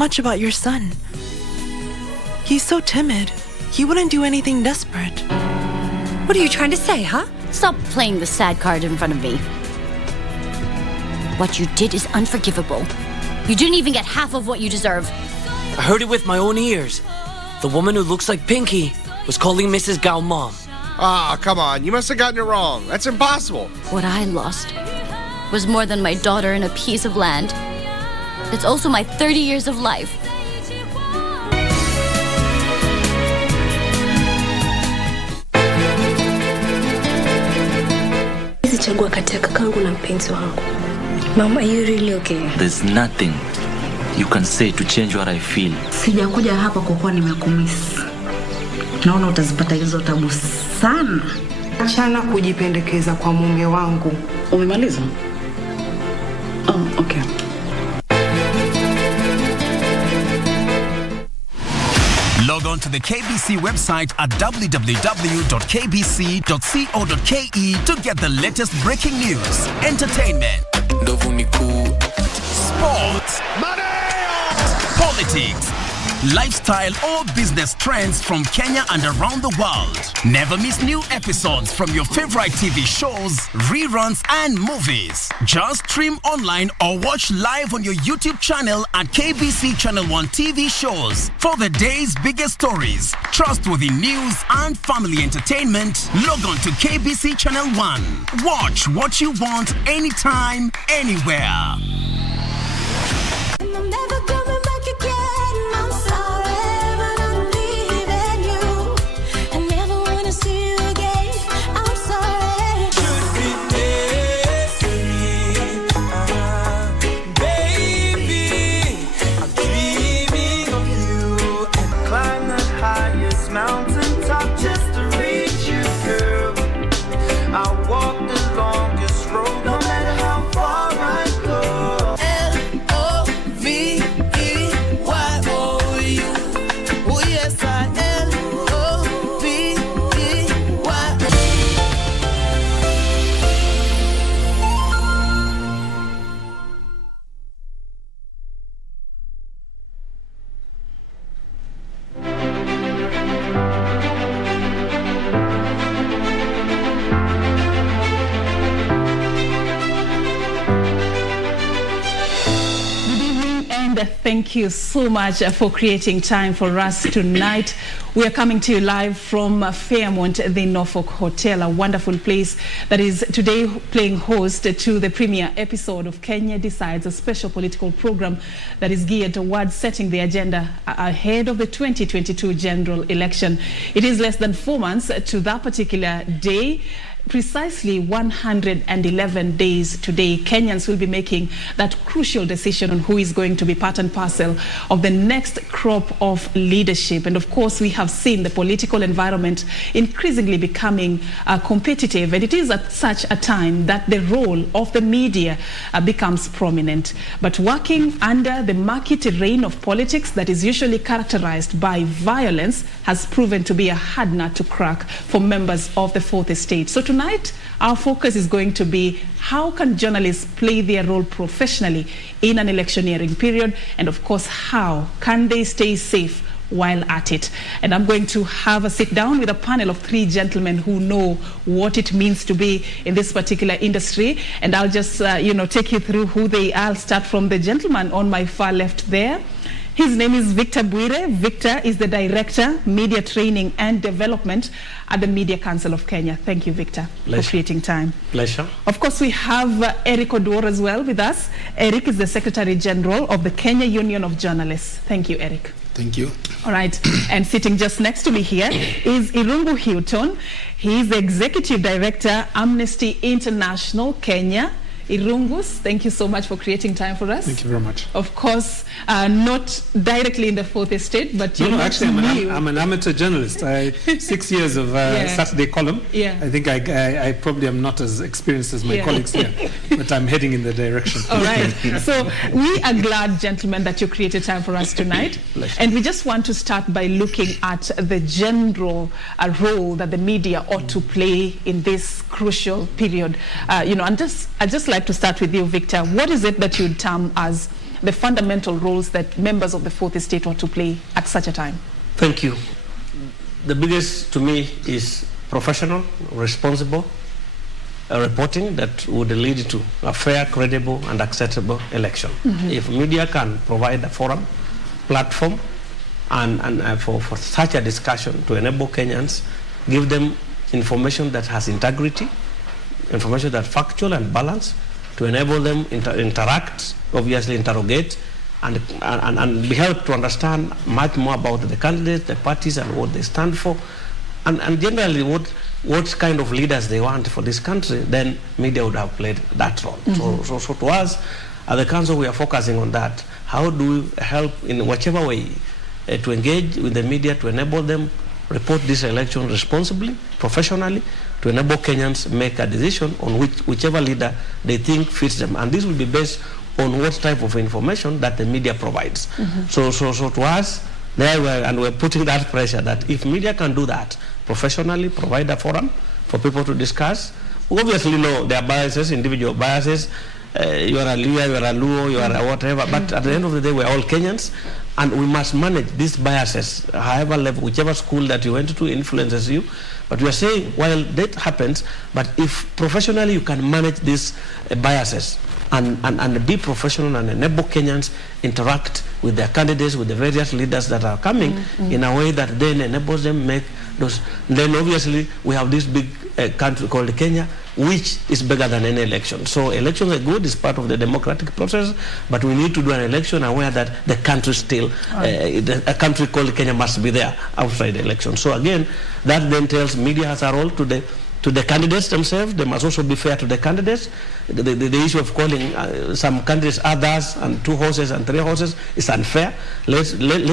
much about your son. He's so timid. He wouldn't do anything desperate. What are you trying to say, huh? Stop playing the sad card in front of me. What you did is unforgivable. You didn't even get half of what you deserve. I heard it with my own ears. The woman who looks like Pinky was calling Mrs. Gao Mom. Ah, come on. You must have gotten it wrong. That's impossible. What I lost was more than my daughter and a piece of land. It's also my 30 years of life. Chagua kati ya kakangu na mpenzi wangu. Mom, are you really okay? There's nothing you can say to change what I feel. Sijakuja hapa kwa kuwa nimekumiss. Naona utazipata hizo tabu sana. Achana kujipendekeza kwa mume wangu. Umemaliza? Oh, okay. Log on to the KBC website at www.kbc.co.ke to get the latest breaking news, entertainment, sports, politics, lifestyle or business trends from Kenya and around the world. Never miss new episodes from your favorite TV shows, reruns and movies. Just stream online or watch live on your YouTube channel at KBC Channel 1 TV shows. For the day's biggest stories, trustworthy news and family entertainment, log on to KBC Channel 1. Watch what you want anytime, anywhere. Thank you so much for creating time for us tonight. We are coming to you live from Fairmont, the Norfolk Hotel, a wonderful place that is today playing host to the premiere episode of Kenya Decides, a special political program that is geared towards setting the agenda ahead of the 2022 general election. It is less than 4 months to that particular day. Precisely 111 days today, Kenyans will be making that crucial decision on who is going to be part and parcel of the next crop of leadership. And of course, we have seen the political environment increasingly becoming competitive. And it is at such a time that the role of the media becomes prominent. But working under the murky terrain of politics that is usually characterized by violence has proven to be a hard nut to crack for members of the Fourth Estate. So tonight, our focus is going to be how can journalists play their role professionally in an electioneering period, and of course, how can they stay safe while at it. And I'm going to have a sit down with a panel of 3 gentlemen who know what it means to be in this particular industry. And I'll just, take you through who they are. I'll start from the gentleman on my far left there. His name is Victor Bwire. Victor is the Director, Media Training and Development at the Media Council of Kenya. Thank you, Victor, for creating time. Pleasure. Of course, we have Eric Oduor as well with us. Eric is the Secretary General of the Kenya Union of Journalists. Thank you, Eric. Thank you. All right. And sitting just next to me here is Irungu Hilton. He is the Executive Director, Amnesty International Kenya. Irungus, thank you so much for creating time for us. Thank you very much. Of course, not directly in the Fourth Estate, but you No, actually, I'm an amateur journalist. 6 years of Saturday column. Yeah. I think I probably am not as experienced as my colleagues here, but I'm heading in the direction. All right. So we are glad, gentlemen, that you created time for us tonight. And we just want to start by looking at the general role that the media ought to play in this crucial period. And I'd just like to start with you, Victor. What is it that you'd term as the fundamental roles that members of the fourth estate ought to play at such a time? Thank you. The biggest to me is professional, responsible reporting that would lead to a fair, credible, and acceptable election. If media can provide a forum, platform, and for such a discussion to enable Kenyans, give them information that has integrity, information that's factual and balanced, to enable them interact, obviously interrogate, and be helped to understand much more about the candidates, the parties, and what they stand for, and generally what kind of leaders they want for this country, then media would have played that role. So to us, at the council, we are focusing on that. How do we help in whichever way to engage with the media to enable them report this election responsibly, professionally, to enable Kenyans make a decision on whichever leader they think fits them. And this will be based on what type of information that the media provides. So to us, we're putting that pressure that if media can do that professionally, provide a forum for people to discuss. Obviously, there are biases, individual biases. You are a Luo, you are a Luo, you are a whatever. But at the end of the day, we're all Kenyans, and we must manage these biases, however level, whichever school that you went to influences you. But we are saying, while that happens, but if professionally you can manage these biases and be professional and enable Kenyans interact with their candidates, with the various leaders that are coming in a way that then enables them make those. Then obviously we have this big country called Kenya, which is bigger than any election. So elections are good, it's part of the democratic process, but we need to do an election aware that the country still, a country called Kenya must be there outside the election. So again, that then tells media has a role to the candidates themselves. They must also be fair to the candidates. The issue of calling some candidates others and 2 horses and 3 horses is unfair. Let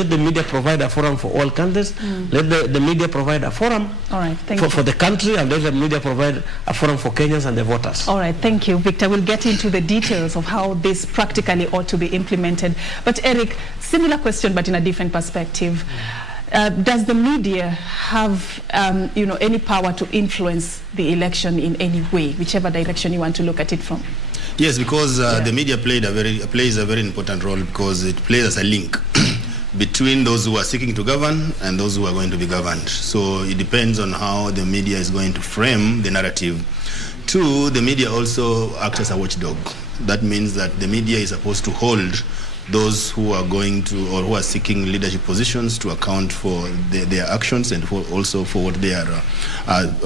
the media provide a forum for all candidates. Let the media provide a forum for the country, and let the media provide a forum for Kenyans and the voters. All right, thank you, Victor. We'll get into the details of how this practically ought to be implemented. But Eric, similar question but in a different perspective. Does the media have any power to influence the election in any way, whichever direction you want to look at it from? Yes, because the media plays a very important role, because it plays as a link between those who are seeking to govern and those who are going to be governed. So it depends on how the media is going to frame the narrative. 2, the media also acts as a watchdog. That means that the media is supposed to hold those who are going to or who are seeking leadership positions to account for their actions and also for what they are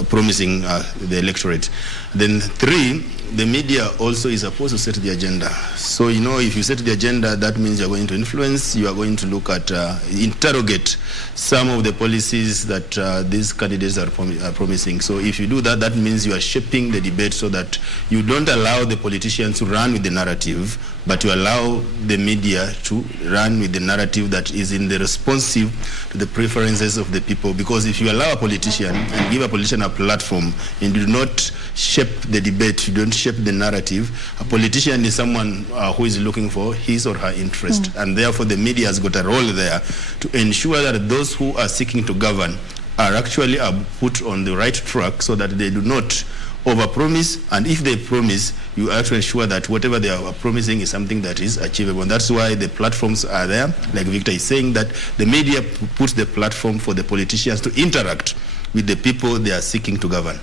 promising the electorate. Then 3, the media also is supposed to set the agenda. So, if you set the agenda, that means you're going to influence, you are going to look at, interrogate some of the policies that these candidates are promising. So if you do that, that means you are shaping the debate so that you don't allow the politicians to run with the narrative, but you allow the media to run with the narrative that is in the responsive to the preferences of the people. Because if you allow a politician and give a politician a platform and do not shape the debate, you don't shape the narrative, a politician is someone who is looking for his or her interest. And therefore the media has got a role there to ensure that those who are seeking to govern are actually put on the right track so that they do not overpromise, and if they promise, you actually ensure that whatever they are promising is something that is achievable. And that's why the platforms are there. Like Victor is saying, that the media puts the platform for the politicians to interact with the people they are seeking to govern.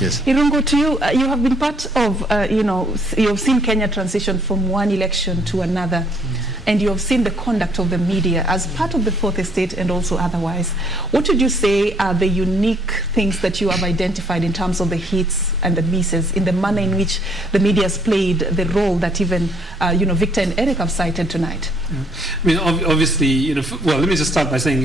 Yes. Irungo, to you, you have been part of, you have seen Kenya transition from one election to another, and you have seen the conduct of the media as part of the fourth estate and also otherwise. What would you say are the unique things that you have identified in terms of the hits and the misses in the manner in which the media has played the role that even, Victor and Eric have cited tonight? I mean, obviously, well, let me just start by saying,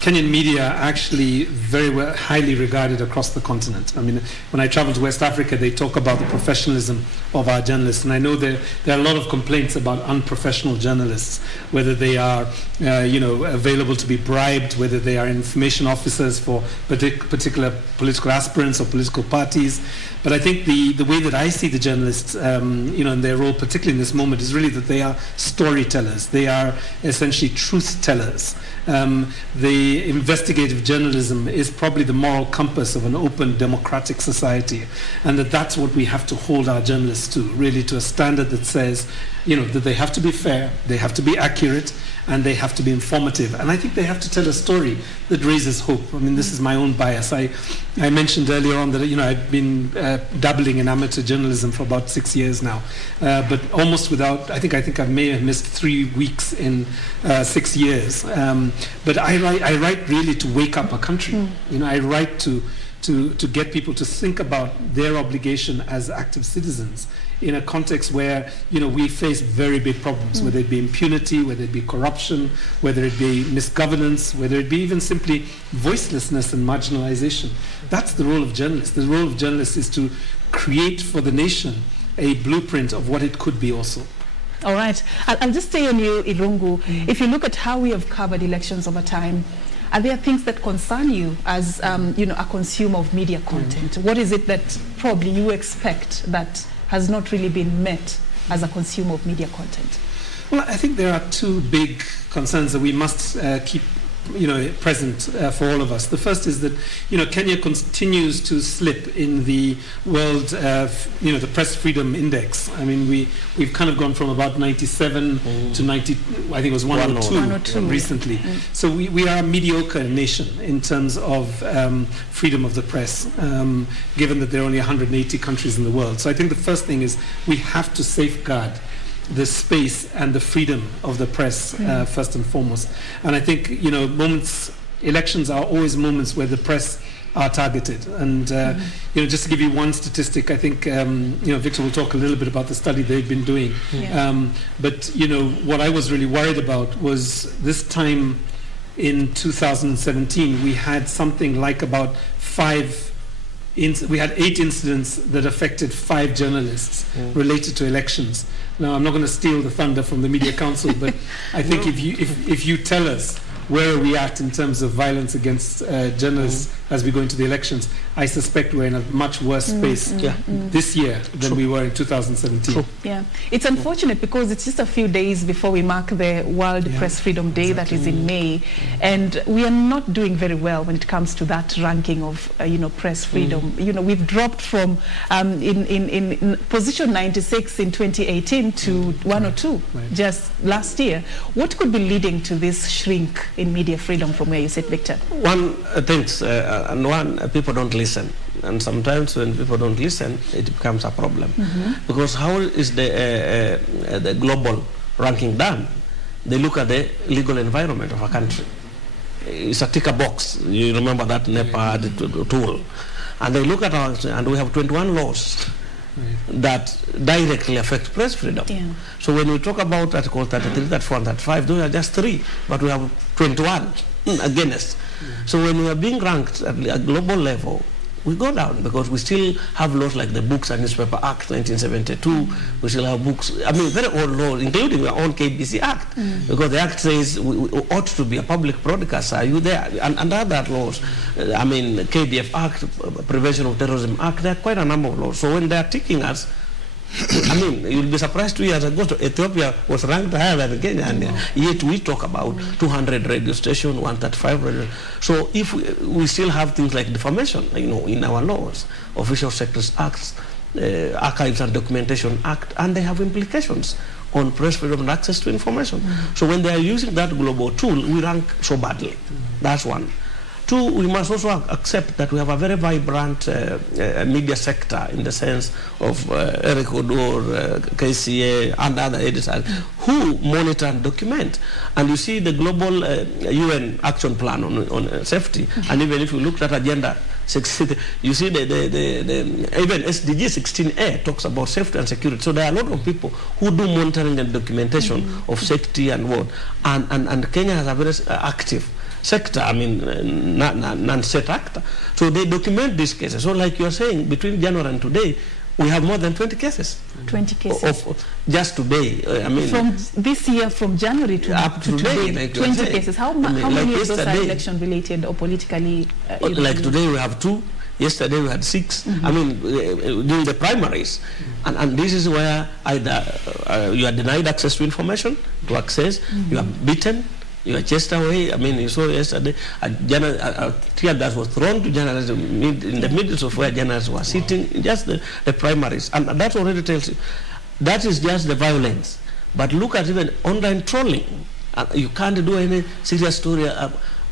Kenyan media are actually very well, highly regarded across the continent. I mean, when I travel to West Africa, they talk about the professionalism of our journalists, and I know there are a lot of complaints about unprofessional journalism journalists, whether they are, available to be bribed, whether they are information officers for particular political aspirants or political parties. But I think the way that I see the journalists, and their role, particularly in this moment, is really that they are storytellers. They are essentially truth tellers. The investigative journalism is probably the moral compass of an open, democratic society, and that's what we have to hold our journalists to, really, to a standard that says, that they have to be fair, they have to be accurate, and they have to be informative. And I think they have to tell a story that raises hope. I mean, this is my own bias. I mentioned earlier on that, I've been dabbling in amateur journalism for about 6 years now, but almost without, I think I may have missed 3 weeks in 6 years. But I write really to wake up a country. I write to get people to think about their obligation as active citizens in a context where, we face very big problems, whether it be impunity, whether it be corruption, whether it be misgovernance, whether it be even simply voicelessness and marginalization. That's the role of journalists. The role of journalists is to create for the nation a blueprint of what it could be also. All right. I'll just stay on you, Irungu. If you look at how we have covered elections over time, are there things that concern you as a consumer of media content? What is it that probably you expect that has not really been met as a consumer of media content? Well, I think there are two big concerns that we must keep present for all of us. The first is that Kenya continues to slip in the world the Press Freedom Index. I mean, we've kind of gone from about 97 to 90. I think it was 102 recently. So we are a mediocre nation in terms of freedom of the press, given that there are only 180 countries in the world. So I think the first thing is we have to safeguard the space and the freedom of the press, first and foremost. And I think, elections are always moments where the press are targeted. And, just to give you one statistic, I think, Victor will talk a little bit about the study they've been doing. But, what I was really worried about was this time in 2017, we had something like about we had 8 incidents that affected 5 journalists related to elections. Now, I'm not going to steal the thunder from the Media Council, but I think if you tell us where are we at in terms of violence against journalists as we go into the elections, I suspect we're in a much worse space this year than we were in 2017. Yeah, it's unfortunate because it's just a few days before we mark the World Press Freedom Day, that is in May, and we are not doing very well when it comes to that ranking of press freedom. We've dropped from in position 96 in 2018 to 102 just last year. What could be leading to this shrink in media freedom from where you sit, Victor? One thinks, and one, people don't listen. And sometimes when people don't listen, it becomes a problem. Because how is the global ranking done? They look at the legal environment of a country. It's a ticker box. You remember that NEPA tool. And they look at us, and we have 21 laws that directly affect press freedom. So when we talk about Article 33, 34, and 35, those are just 3, but we have 21 against. So when we are being ranked at a global level, we go down because we still have laws like the Books and Newspaper Act 1972. We still have books, very old laws, including our own KBC Act, because the Act says we ought to be a public broadcaster. Are you there? And other laws, KBF Act, Prevention of Terrorism Act, there are quite a number of laws. So when they are ticking us, you'll be surprised 2 years ago, Ethiopia was ranked higher than Kenya, and yet we talk about 200 radio stations, 135 radio. So if we still have things like defamation, in our laws, Official Secrets Acts, Archives and Documentation Act, and they have implications on press freedom and access to information. So when they are using that global tool, we rank so badly. That's one. 2, we must also accept that we have a very vibrant media sector in the sense of Eric Odur, KCA, and other editors who monitor and document. And you see the global UN action plan on safety, and even if you look at Agenda 16, you see even SDG 16A talks about safety and security. So there are a lot of people who do monitoring and documentation of safety and what. And Kenya has a very active sector, non-state actor. So they document these cases. So like you're saying, between January and today, We have more than 20 cases. 20 cases. Of just today. I mean, from this year, from January to up to today, like 20 cases. How many of those are yesterday, election-related or politically? Like today, we have 2. Yesterday we had 6. I mean, during the primaries, and this is where either you are denied access to information, you are beaten, you are chased away. I mean, you saw yesterday a tear gas was thrown to journalists in the middle of where journalists were sitting, just the primaries, and that already tells you that is just the violence. But look at even online trolling. You can't do any serious story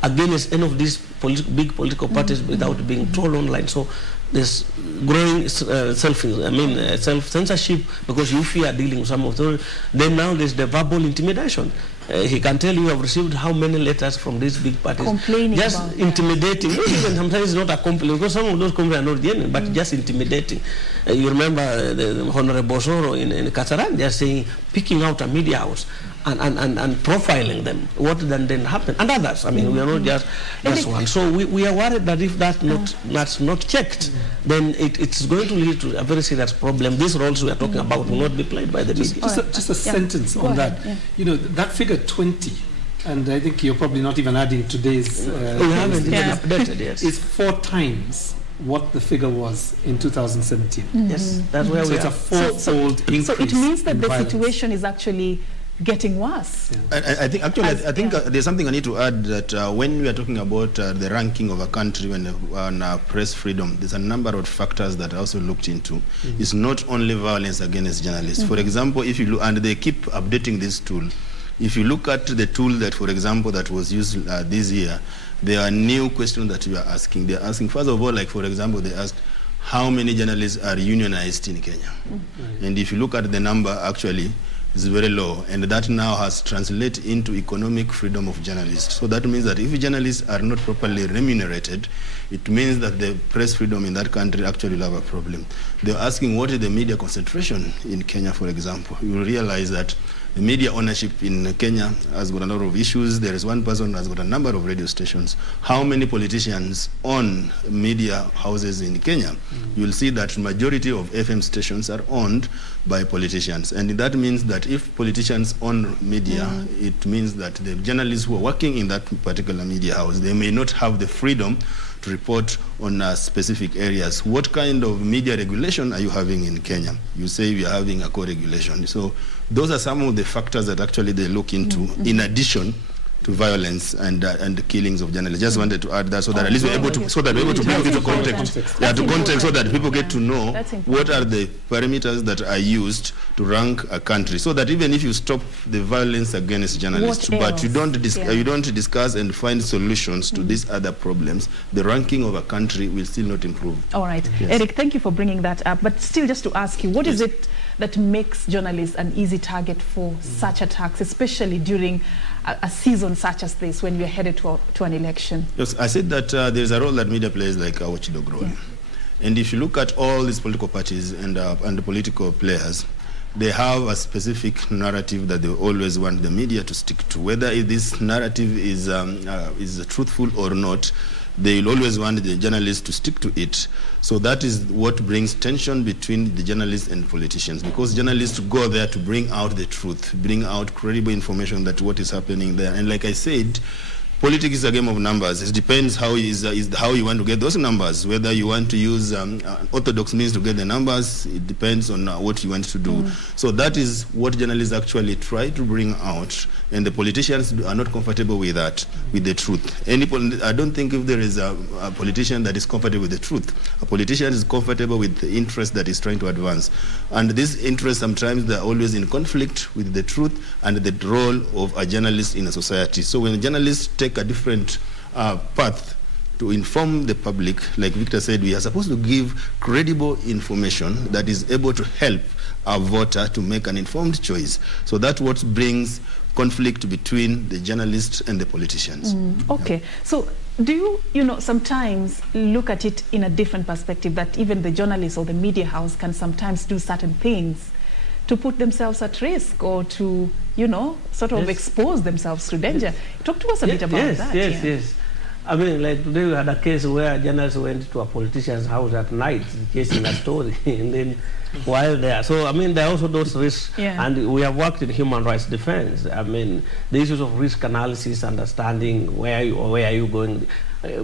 against any of these big political parties without being trolled online. So there's growing self-censorship because you fear dealing with some of those. Then now there's the verbal intimidation. He can tell you have received how many letters from these big parties. Complaining just about intimidating. Not even sometimes it's not a complaint, because some of those complaints are not genuine, but just intimidating. You remember the Honorable Soro in Kataran, they are saying, picking out a media house and profiling them. What then happen? And others. I mean, we are not just one. So we are worried that if that's not checked, then it's going to lead to a very serious problem. These roles we are talking about will not be played by the media. Just a sentence on that. You know, that figure 20, and I think you're probably not even adding today's. We haven't even updated, yes. Is 4 times what the figure was in 2017. Yes, that's where we are. It's a 4-fold increase. So it means that the violence. Situation is actually getting worse. I think actually, I think there's something I need to add, that when we are talking about the ranking of a country on press freedom, there's a number of factors that are also looked into. It's not only violence against journalists. For example, if you look, and they keep updating this tool. If you look at the tool that, for example, that was used this year, there are new questions that you are asking. They are asking, first of all, like for example, they asked, how many journalists are unionized in Kenya? And if you look at the number, actually, it's very low, and that now has translated into economic freedom of journalists. So that means that if journalists are not properly remunerated, it means that the press freedom in that country actually will have a problem. They're asking what is the media concentration in Kenya, for example. You will realize that the media ownership in Kenya has got a lot of issues. There is one person who has got a number of radio stations. How many politicians own media houses in Kenya? You'll see that majority of FM stations are owned by politicians. And that means that if politicians own media, it means that the journalists who are working in that particular media house, they may not have the freedom to report on specific areas. What kind of media regulation are you having in Kenya? You say we are having a co-regulation. So those are some of the factors that actually they look into, in addition to violence and the killings of journalists. Just wanted to add that, so that at least we're able to, bring it into context. To context, so that people get to know what are the parameters that are used to rank a country, so that even if you stop the violence against journalists, but you don't discuss and find solutions to these other problems, the ranking of a country will still not improve. All right. Yes. Eric, thank you for bringing that up. But still, just to ask you, what is it that makes journalists an easy target for such attacks, especially during a season such as this, when we're headed to an election? Yes, I said that there's a role that media plays, like a watchdog role. And if you look at all these political parties and the political players, they have a specific narrative that they always want the media to stick to. Whether this narrative is truthful or not, they will always want the journalists to stick to it. So that is what brings tension between the journalists and politicians, because journalists go there to bring out the truth, bring out credible information that what is happening there. And like I said, politics is a game of numbers. It depends how you want to get those numbers. Whether you want to use orthodox means to get the numbers, it depends on what you want to do. So that is what journalists actually try to bring out, and the politicians are not comfortable with that, with the truth. I don't think if there is a politician that is comfortable with the truth. A politician is comfortable with the interest that is trying to advance. And these interests, sometimes they're always in conflict with the truth and the role of a journalist in a society. So when journalists take a different path to inform the public, like Victor said, we are supposed to give credible information that is able to help a voter to make an informed choice. So that's what brings conflict between the journalists and the politicians. Okay. So do you sometimes look at it in a different perspective, that even the journalist or the media house can sometimes do certain things to put themselves at risk, or to, sort of expose themselves to danger? Talk to us a bit about that. Yes. I mean, like today we had a case where journalists went to a politician's house at night chasing a story, and then while there. So, I mean, there are also those risks, and we have worked in human rights defense. I mean, the issues of risk analysis, understanding where are you going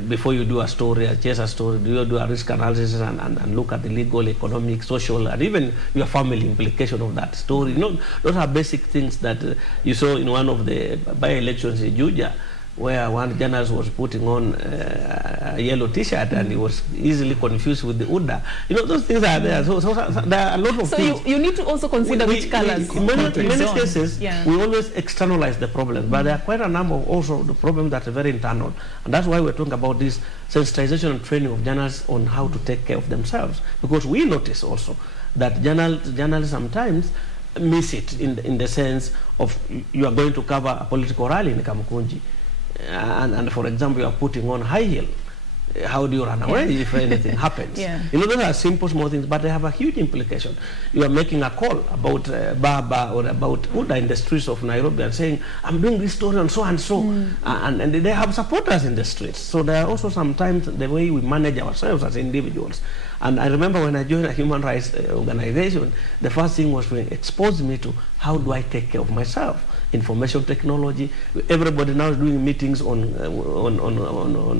before you do a story, chase a story, do you do a risk analysis and look at the legal, economic, social, and even your family implication of that story. You know, those are basic things that you saw in one of the by-elections in Juja, where one journalist was putting on a yellow T-shirt and he was easily confused with the UDA. You know, those things are there. So there are a lot of things. So you need to also consider which colors. In many cases, we always externalize the problem, but there are quite a number of also the problems that are very internal. And that's why we're talking about this sensitization and training of journalists on how to take care of themselves. Because we notice also that journalists sometimes miss it in the sense of you are going to cover a political rally in Kamukunji. And for example, you are putting on high heel. How do you run away if anything happens? You know, those are simple, small things, but they have a huge implication. You are making a call about Baba or about Uda in the streets of Nairobi and saying, I'm doing this story on so and so. And they have supporters in the streets. So there are also sometimes the way we manage ourselves as individuals. And I remember when I joined a human rights organization, the first thing was to expose me to how do I take care of myself. Information technology. Everybody now is doing meetings on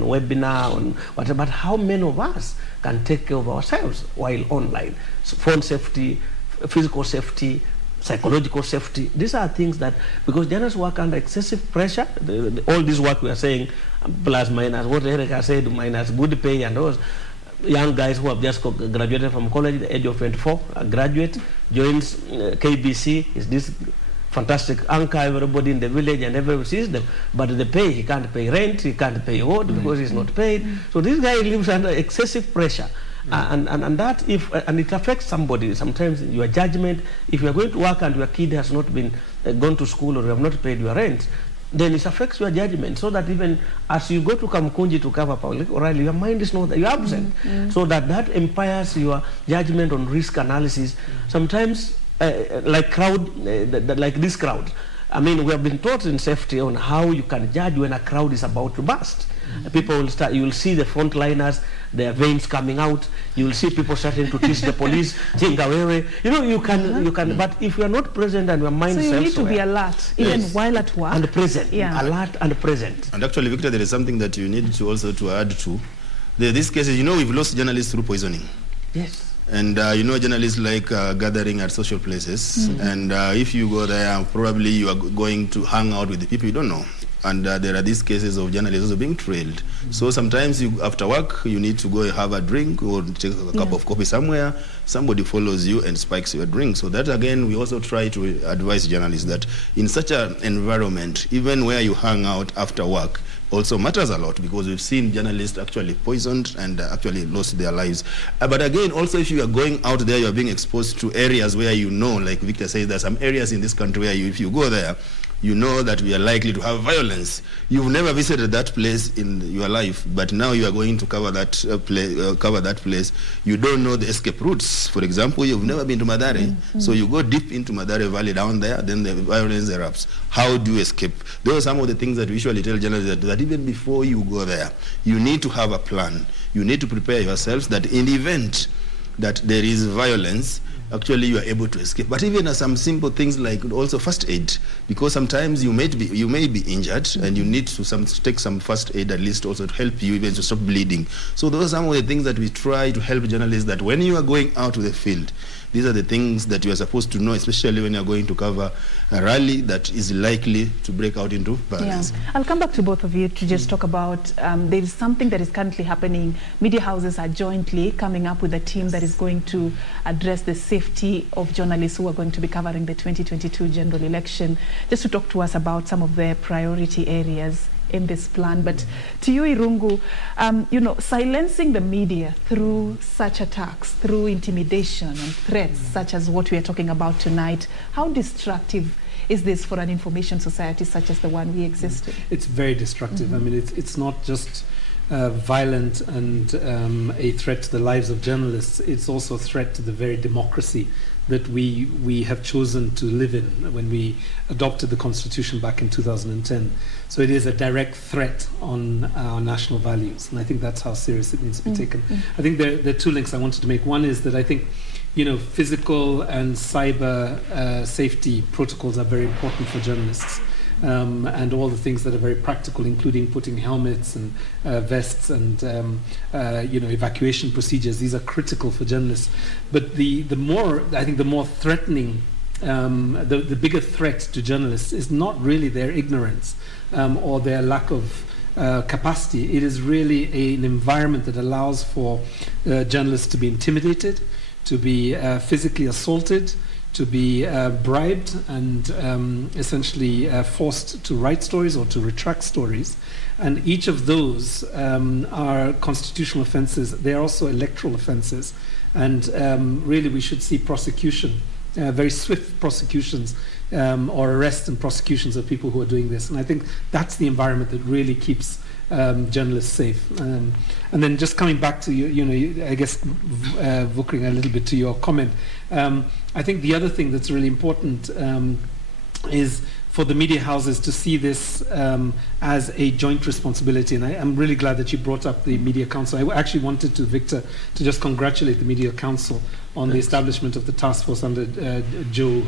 webinar, on whatever. But how many of us can take care of ourselves while online? So phone safety, physical safety, psychological safety. These are things that, because journalists work under excessive pressure, all this work we are saying, plus minus, what Erica said, minus good pay and those. Young guys who have just graduated from college at the age of 24, a graduate, joins KBC, is this fantastic anchor, everybody in the village and everybody sees them, but the pay, he can't pay rent, he can't pay what because he's not paid. So this guy lives under excessive pressure. And that and it affects somebody, sometimes your judgment. If you are going to work and your kid has not been gone to school or you have not paid your rent, then it affects your judgment, so that even as you go to Kamkunji to cover public rally, your mind is not that you're absent. So that impairs your judgment on risk analysis. Sometimes like this crowd. I mean, we have been taught in safety on how you can judge when a crowd is about to burst. People will start, you will see the frontliners, their veins coming out. You will see people starting to teach the police, Jingawewe. You know, you can, but if you are not present and your mind is so you need to be alert, even while at work. And present, alert and present. And actually, Victor, there is something that you need to also to add to. These cases, you know, we've lost journalists through poisoning. Yes. And you know, journalists like gathering at social places. And if you go there, probably you are going to hang out with the people you don't know. And there are these cases of journalists also being trailed. So sometimes after work, you need to go have a drink or take a cup of coffee somewhere. Somebody follows you and spikes your drink. So that, again, we also try to advise journalists that in such an environment, even where you hang out after work, also matters a lot, because we've seen journalists actually poisoned and actually lost their lives. But again, also if you are going out there, you are being exposed to areas where you know, like Victor says, there are some areas in this country where if you go there, you know that we are likely to have violence. You've never visited that place in your life, but now you are going to cover that place. You don't know the escape routes. For example, you've never been to Mathare, so you go deep into Mathare Valley down there, then the violence erupts. How do you escape? Those are some of the things that we usually tell journalists, that even before you go there, you need to have a plan. You need to prepare yourselves that in the event that there is violence, actually you are able to escape. But even some simple things like also first aid, because sometimes you may be injured and you need to take some first aid at least also to help you even to stop bleeding. So those are some of the things that we try to help journalists, that when you are going out to the field, these are the things that you are supposed to know, especially when you are going to cover a rally that is likely to break out into violence. I'll come back to both of you to just talk about, there is something that is currently happening. Media houses are jointly coming up with a team that is going to address the safety of journalists who are going to be covering the 2022 general election. Just to talk to us about some of their priority areas in this plan. But to you, Irungu, you know, silencing the media through such attacks, through intimidation and threats, such as what we are talking about tonight, how destructive is this for an information society such as the one we exist in? It's very destructive. I mean, it's not just violent and a threat to the lives of journalists, it's also a threat to the very democracy that we have chosen to live in when we adopted the Constitution back in 2010. So it is a direct threat on our national values, and I think that's how serious it needs to be taken. I think there are two links I wanted to make. One is that I think, physical and cyber safety protocols are very important for journalists. And all the things that are very practical, including putting helmets and vests and evacuation procedures. These are critical for journalists. But the more threatening, the bigger threat to journalists is not really their ignorance or their lack of capacity. It is really an environment that allows for journalists to be intimidated, to be physically assaulted, to be bribed and essentially forced to write stories or to retract stories. And each of those are constitutional offences. They are also electoral offences. And really we should see prosecution, very swift prosecutions or arrests and prosecutions of people who are doing this. And I think that's the environment that really keeps journalists safe. And then just coming back to I guess Vukring a little bit to your comment, I think the other thing that's really important is for the media houses to see this as a joint responsibility. And I'm really glad that you brought up the Media Council. I actually wanted to, Victor, to just congratulate the Media Council on the establishment of the task force under Joe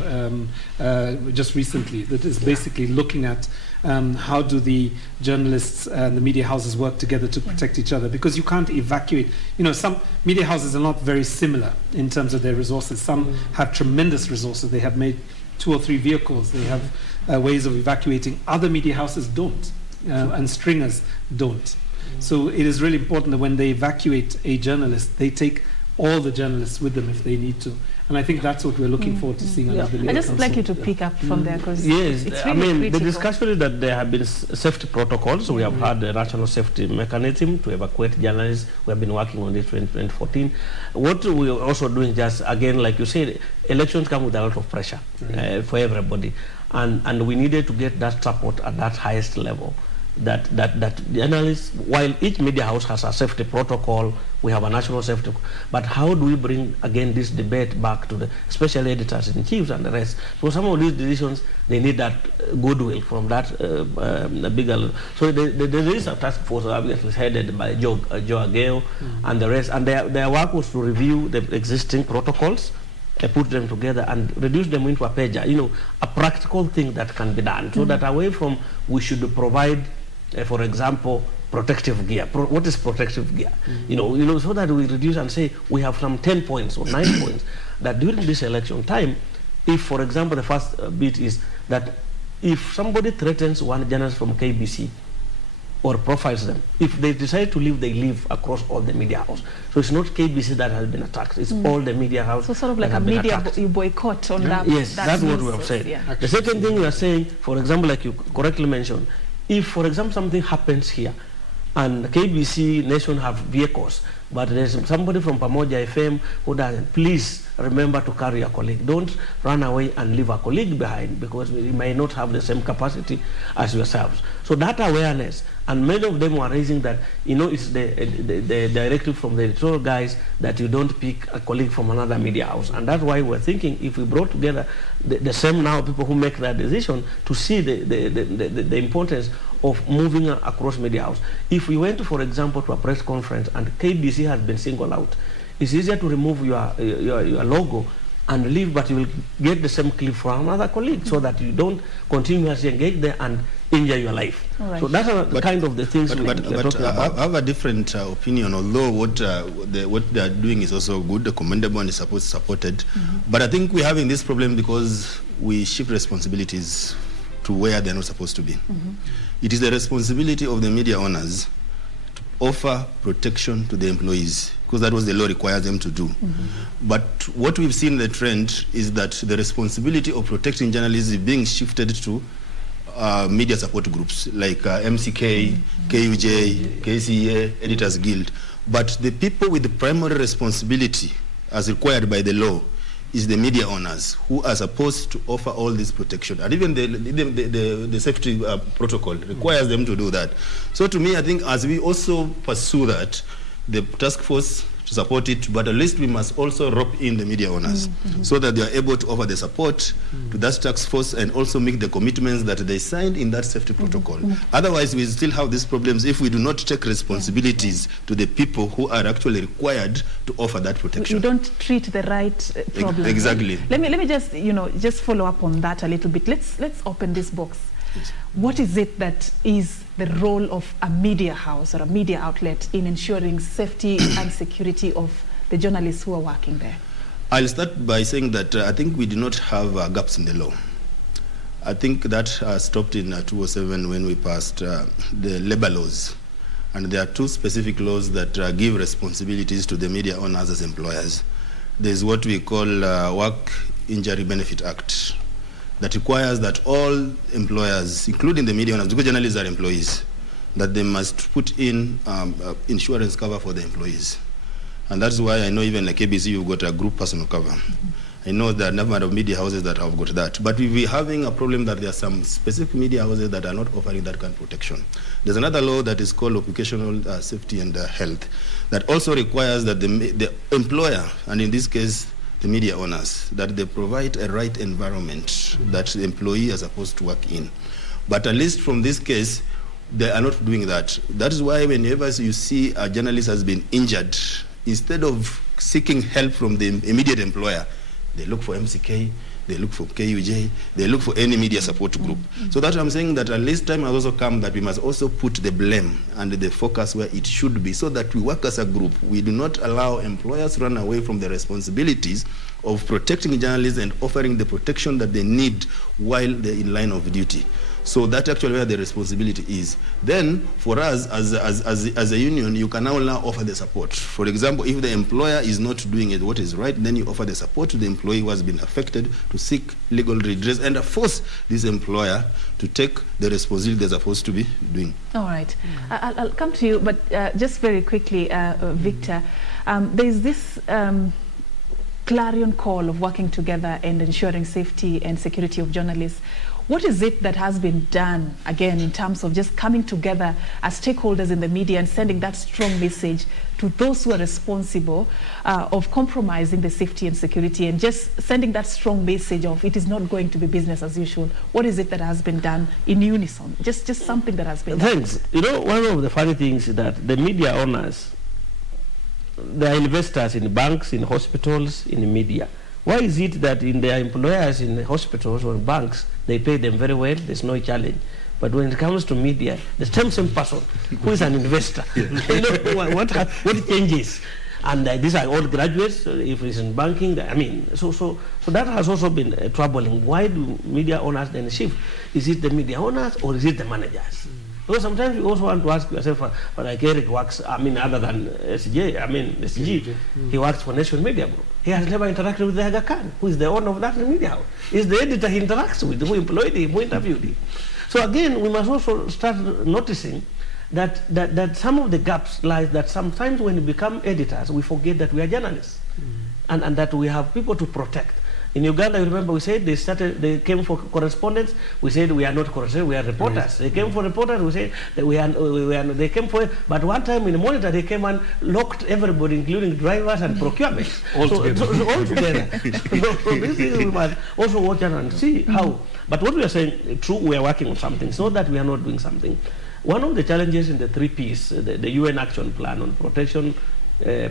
just recently, that is basically looking at how do the journalists and the media houses work together to protect each other, because you can't evacuate. Some media houses are not very similar in terms of their resources. Some have tremendous resources. They have made 2 or 3 vehicles. They have ways of evacuating. Other media houses don't, and stringers don't. So it is really important that when they evacuate a journalist, they take all the journalists with them if they need to. And I think that's what we're looking forward to seeing under the Media Council. I'd just like you to pick up from there, because yes, it's really critical. The discussion is that there have been safety protocols. We have had a national safety mechanism to evacuate journalists. We have been working on this in 2014. What we are also doing, just again, like you said, elections come with a lot of pressure for everybody. And we needed to get that support at that highest level. That journalists, while each media house has a safety protocol, we have a national safety, but how do we bring again this debate back to the special editors in chiefs and the rest? So some of these decisions, they need that goodwill from that bigger. So there is a task force obviously headed by Joe Ageo and the rest, and their work was to review the existing protocols, put them together and reduce them into a pager, a practical thing that can be done, so that away from we should provide, for example, protective gear. What is protective gear? So that we reduce and say we have some 10 points or 9 points that during this election time, if, for example, the first bit is that if somebody threatens one journalist from KBC or profiles them, if they decide to leave, they leave across all the media house. So it's not KBC that has been attacked, it's all the media house. So sort of like a media boycott on that. Yes, that's what we have said. Yeah. The second thing we are saying, for example, like you correctly mentioned, if, for example, something happens here and KBC Nation have vehicles, but there's somebody from Pamoja FM who doesn't, please remember to carry a colleague. Don't run away and leave a colleague behind, because we may not have the same capacity as yourselves. So that awareness, and many of them were raising that, it's the directive from the editorial guys that you don't pick a colleague from another media house. And that's why we're thinking if we brought together the same now people who make that decision to see the importance of moving across media house. If we went, for example, to a press conference and KBC has been singled out, it's easier to remove your logo and leave, but you will get the same clip from another colleague, so that you don't continuously engage there and injure your life. Right. So that's kind of the things we're talking about. I have a different opinion, although what they are doing is also good, commendable, and is supported. But I think we're having this problem because we shift responsibilities to where they're not supposed to be. It is the responsibility of the media owners to offer protection to the employees, because that was the law requires them to do. But what we've seen, the trend is that the responsibility of protecting journalists is being shifted to media support groups like MCK, KUJ, KCA, Editors Guild. But the people with the primary responsibility, as required by the law, is the media owners who are supposed to offer all this protection, and even the safety protocol requires them to do that. So to me, I think as we also pursue that, the task force to support it, but at least we must also rope in the media owners so that they are able to offer the support to that task force and also make the commitments that they signed in that safety protocol. Otherwise, we still have these problems if we do not take responsibilities to the people who are actually required to offer that protection. We don't treat the right problem. Exactly. Let me just just follow up on that a little bit. Let's open this box. Yes. What is it that is the role of a media house or a media outlet in ensuring safety and security of the journalists who are working there? I'll start by saying that I think we do not have gaps in the law. I think that stopped in 2007 when we passed the labor laws. And there are two specific laws that give responsibilities to the media owners as employers. There's what we call Work Injury Benefit Act, that requires that all employers, including the media owners, because journalists are employees, that they must put in insurance cover for the employees. And that's why I know even like KBC, you've got a group personal cover. I know there are a number of media houses that have got that. But we're having a problem that there are some specific media houses that are not offering that kind of protection. There's another law that is called Occupational Safety and Health that also requires that the employer, and in this case, the media owners, that they provide a right environment that the employee is supposed to work in. But at least from this case, they are not doing that. That is why whenever you see a journalist has been injured, instead of seeking help from the immediate employer, they look for MCK, they look for KUJ, they look for any media support group. So that's why I'm saying that at least time has also come that we must also put the blame and the focus where it should be, so that we work as a group. We do not allow employers to run away from the responsibilities of protecting journalists and offering the protection that they need while they're in line of duty. So that's actually where the responsibility is. Then, for us as a union, you can now offer the support. For example, if the employer is not doing it what is right, then you offer the support to the employee who has been affected to seek legal redress and force this employer to take the responsibility they're supposed to be doing. All right. I'll come to you, but just very quickly, Victor, there's this clarion call of working together and ensuring safety and security of journalists. What is it that has been done, again, in terms of just coming together as stakeholders in the media and sending that strong message to those who are responsible of compromising the safety and security, and just sending that strong message of it is not going to be business as usual? What is it that has been done in unison? Just something that has been done. Thanks. You know, one of the funny things is that the media owners, they are investors in banks, in hospitals, in media. Why is it that in their employers in the hospitals or banks, they pay them very well, there's no challenge? But when it comes to media, the same person who is an investor, you know, what changes? And these are all graduates, if it's in banking, I mean, so that has also been troubling. Why do media owners then shift? Is it the media owners or is it the managers? Because sometimes you also want to ask yourself, but like Eric works, I mean, other than SG, he works for National Media Group. He has never interacted with the Aga Khan, who is the owner of that media house. He's the editor he interacts with, who employed him, who interviewed him. So again, we must also start noticing that some of the gaps lies that sometimes when we become editors, we forget that we are journalists and that we have people to protect. In Uganda, you remember we said they came for correspondence. We said we are not correspondents, we are reporters. Yes. They came for reporters. We said that they came for it. But one time in the monitor, they came and locked everybody, including drivers and procurement. All together. So these things we must also watch and see how. But what we are saying, true, we are working on something. It's not that we are not doing something. One of the challenges in the 3 Ps, the UN Action Plan on protection,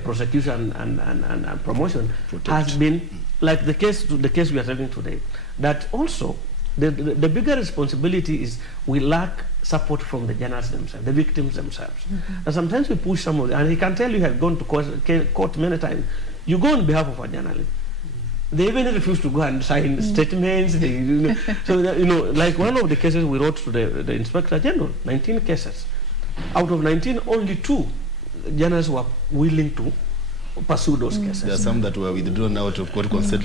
prosecution and promotion, has been like the case we are having today. That also the bigger responsibility is we lack support from the journalists themselves, the victims themselves. And sometimes we push some of them, and he can tell you have gone to court many times. You go on behalf of a journalist. They even refuse to go and sign statements. So like one of the cases we wrote to the Inspector General, 19 cases. Out of 19, only 2 journalists were willing to pursue those cases. There are some that were withdrawn out of court consent.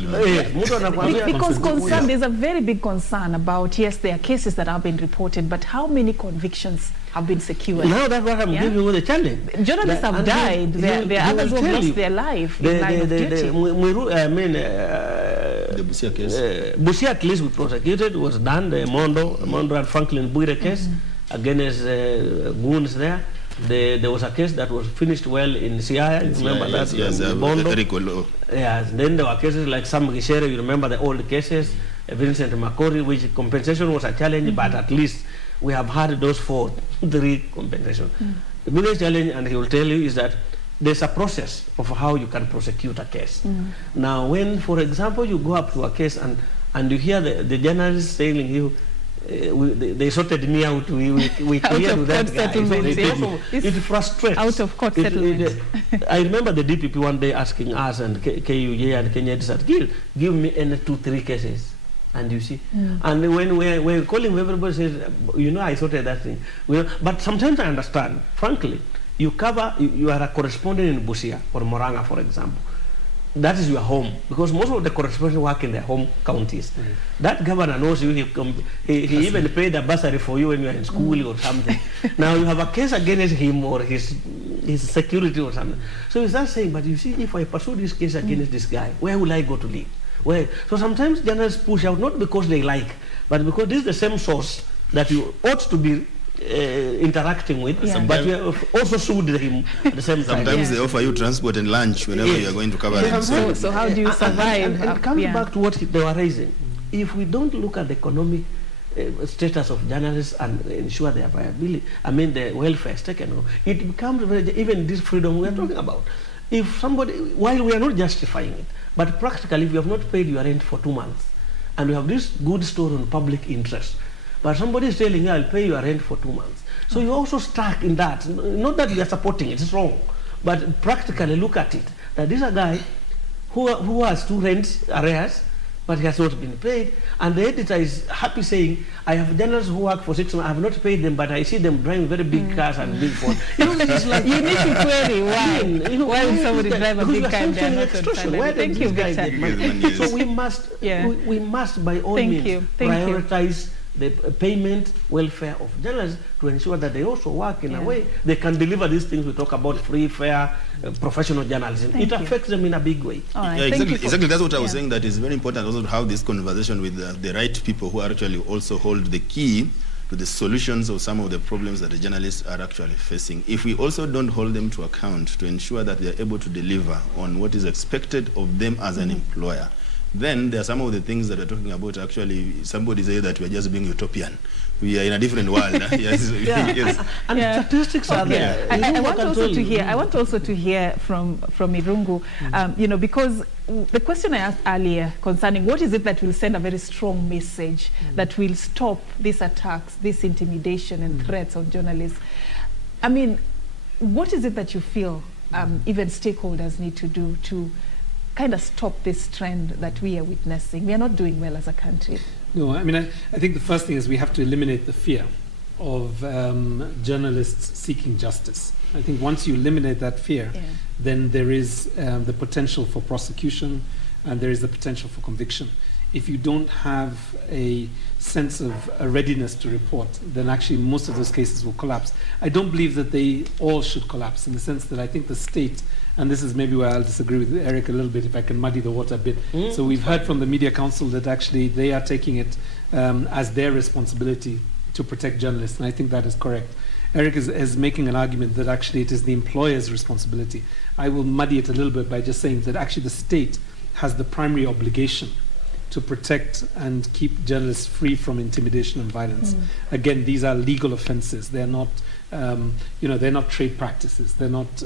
Because there's a very big concern about, yes, there are cases that have been reported, but how many convictions have been secured. Now that's what I'm giving you the challenge. Journalists have died. There are others who have lost their life in line of duty. The Busia case. Busia, at least we prosecuted, was done. The Mondo and Franklin Buire case against goons there. There was a case that was finished well in Siaya. You remember that? Yes, Bondo. Yes. Then there were cases like Sam Gishere. You remember the old cases. Vincent Makori, which compensation was a challenge, but at least we have had those 3 compensation. The biggest challenge, and he will tell you, is that there's a process of how you can prosecute a case. Now, when, for example, you go up to a case and you hear the journalist telling you, they sorted me out, we cleared that guy. So it frustrates. Out of court settlements. I remember the DPP one day asking us and KUJ and Kenya said, give me any 2-3 cases. And you see, and when we're calling, everybody says, I sorted that thing. But sometimes I understand, frankly, you are a correspondent in Busia or Moranga, for example. That is your home, because most of the correspondents work in their home counties. That governor knows you. He even paid a bursary for you when you are in school or something. Now you have a case against him or his security or something. So he starts saying, but you see, if I pursue this case against this guy, where will I go to live? So sometimes journalists push out, not because they like, but because this is the same source that you ought to be interacting with, but you have also sued him at the same time. Sometimes they offer you transport and lunch whenever you are going to cover them. So how do you survive? And coming back to what they were raising, if we don't look at the economic status of journalists and ensure their viability, the welfare is taken, it becomes even this freedom we are talking about. If somebody, while we are not justifying it, but practically, if you have not paid your rent for 2 months, and you have this good store on public interest, but somebody is telling you, I'll pay your rent for 2 months. So you're also stuck in that. Not that you are supporting it, it's wrong. But practically look at it. That this is a guy who has 2 rents arrears, but he has not been paid. And the editor is happy saying, I have journalists who work for 6 months, I have not paid them, but I see them driving very big cars and big phones. It's like, you need to query why. Why would somebody drive a big car and they're not on salary? Thank you, Victor. So we must by all means prioritize the payment welfare of journalists to ensure that they also work in a way they can deliver these things we talk about, free, fair, professional journalism. It affects them in a big way. Exactly. That's what I was saying, that it's very important also to have this conversation with the right people who actually also hold the key to the solutions of some of the problems that the journalists are actually facing. If we also don't hold them to account to ensure that they are able to deliver on what is expected of them as an employer, then there are some of the things that we're talking about. Actually, somebody said that we're just being utopian. We are in a different world. Yes. And statistics are there. I want also to hear from Irungu, because the question I asked earlier concerning what is it that will send a very strong message that will stop these attacks, this intimidation and threats of journalists. What is it that you feel even stakeholders need to do to kind of stop this trend that we are witnessing? We are not doing well as a country. No, I think the first thing is we have to eliminate the fear of journalists seeking justice. I think once you eliminate that fear, then there is the potential for prosecution and there is the potential for conviction. If you don't have a sense of a readiness to report, then actually most of those cases will collapse. I don't believe that they all should collapse, in the sense that I think the state, and this is maybe where I'll disagree with Eric a little bit, if I can muddy the water a bit. So we've heard from the Media Council that actually they are taking it as their responsibility to protect journalists, and I think that is correct. Eric is making an argument that actually it is the employer's responsibility. I will muddy it a little bit by just saying that actually the state has the primary obligation to protect and keep journalists free from intimidation and violence. Again, these are legal offenses. They're not, they're not trade practices. They're not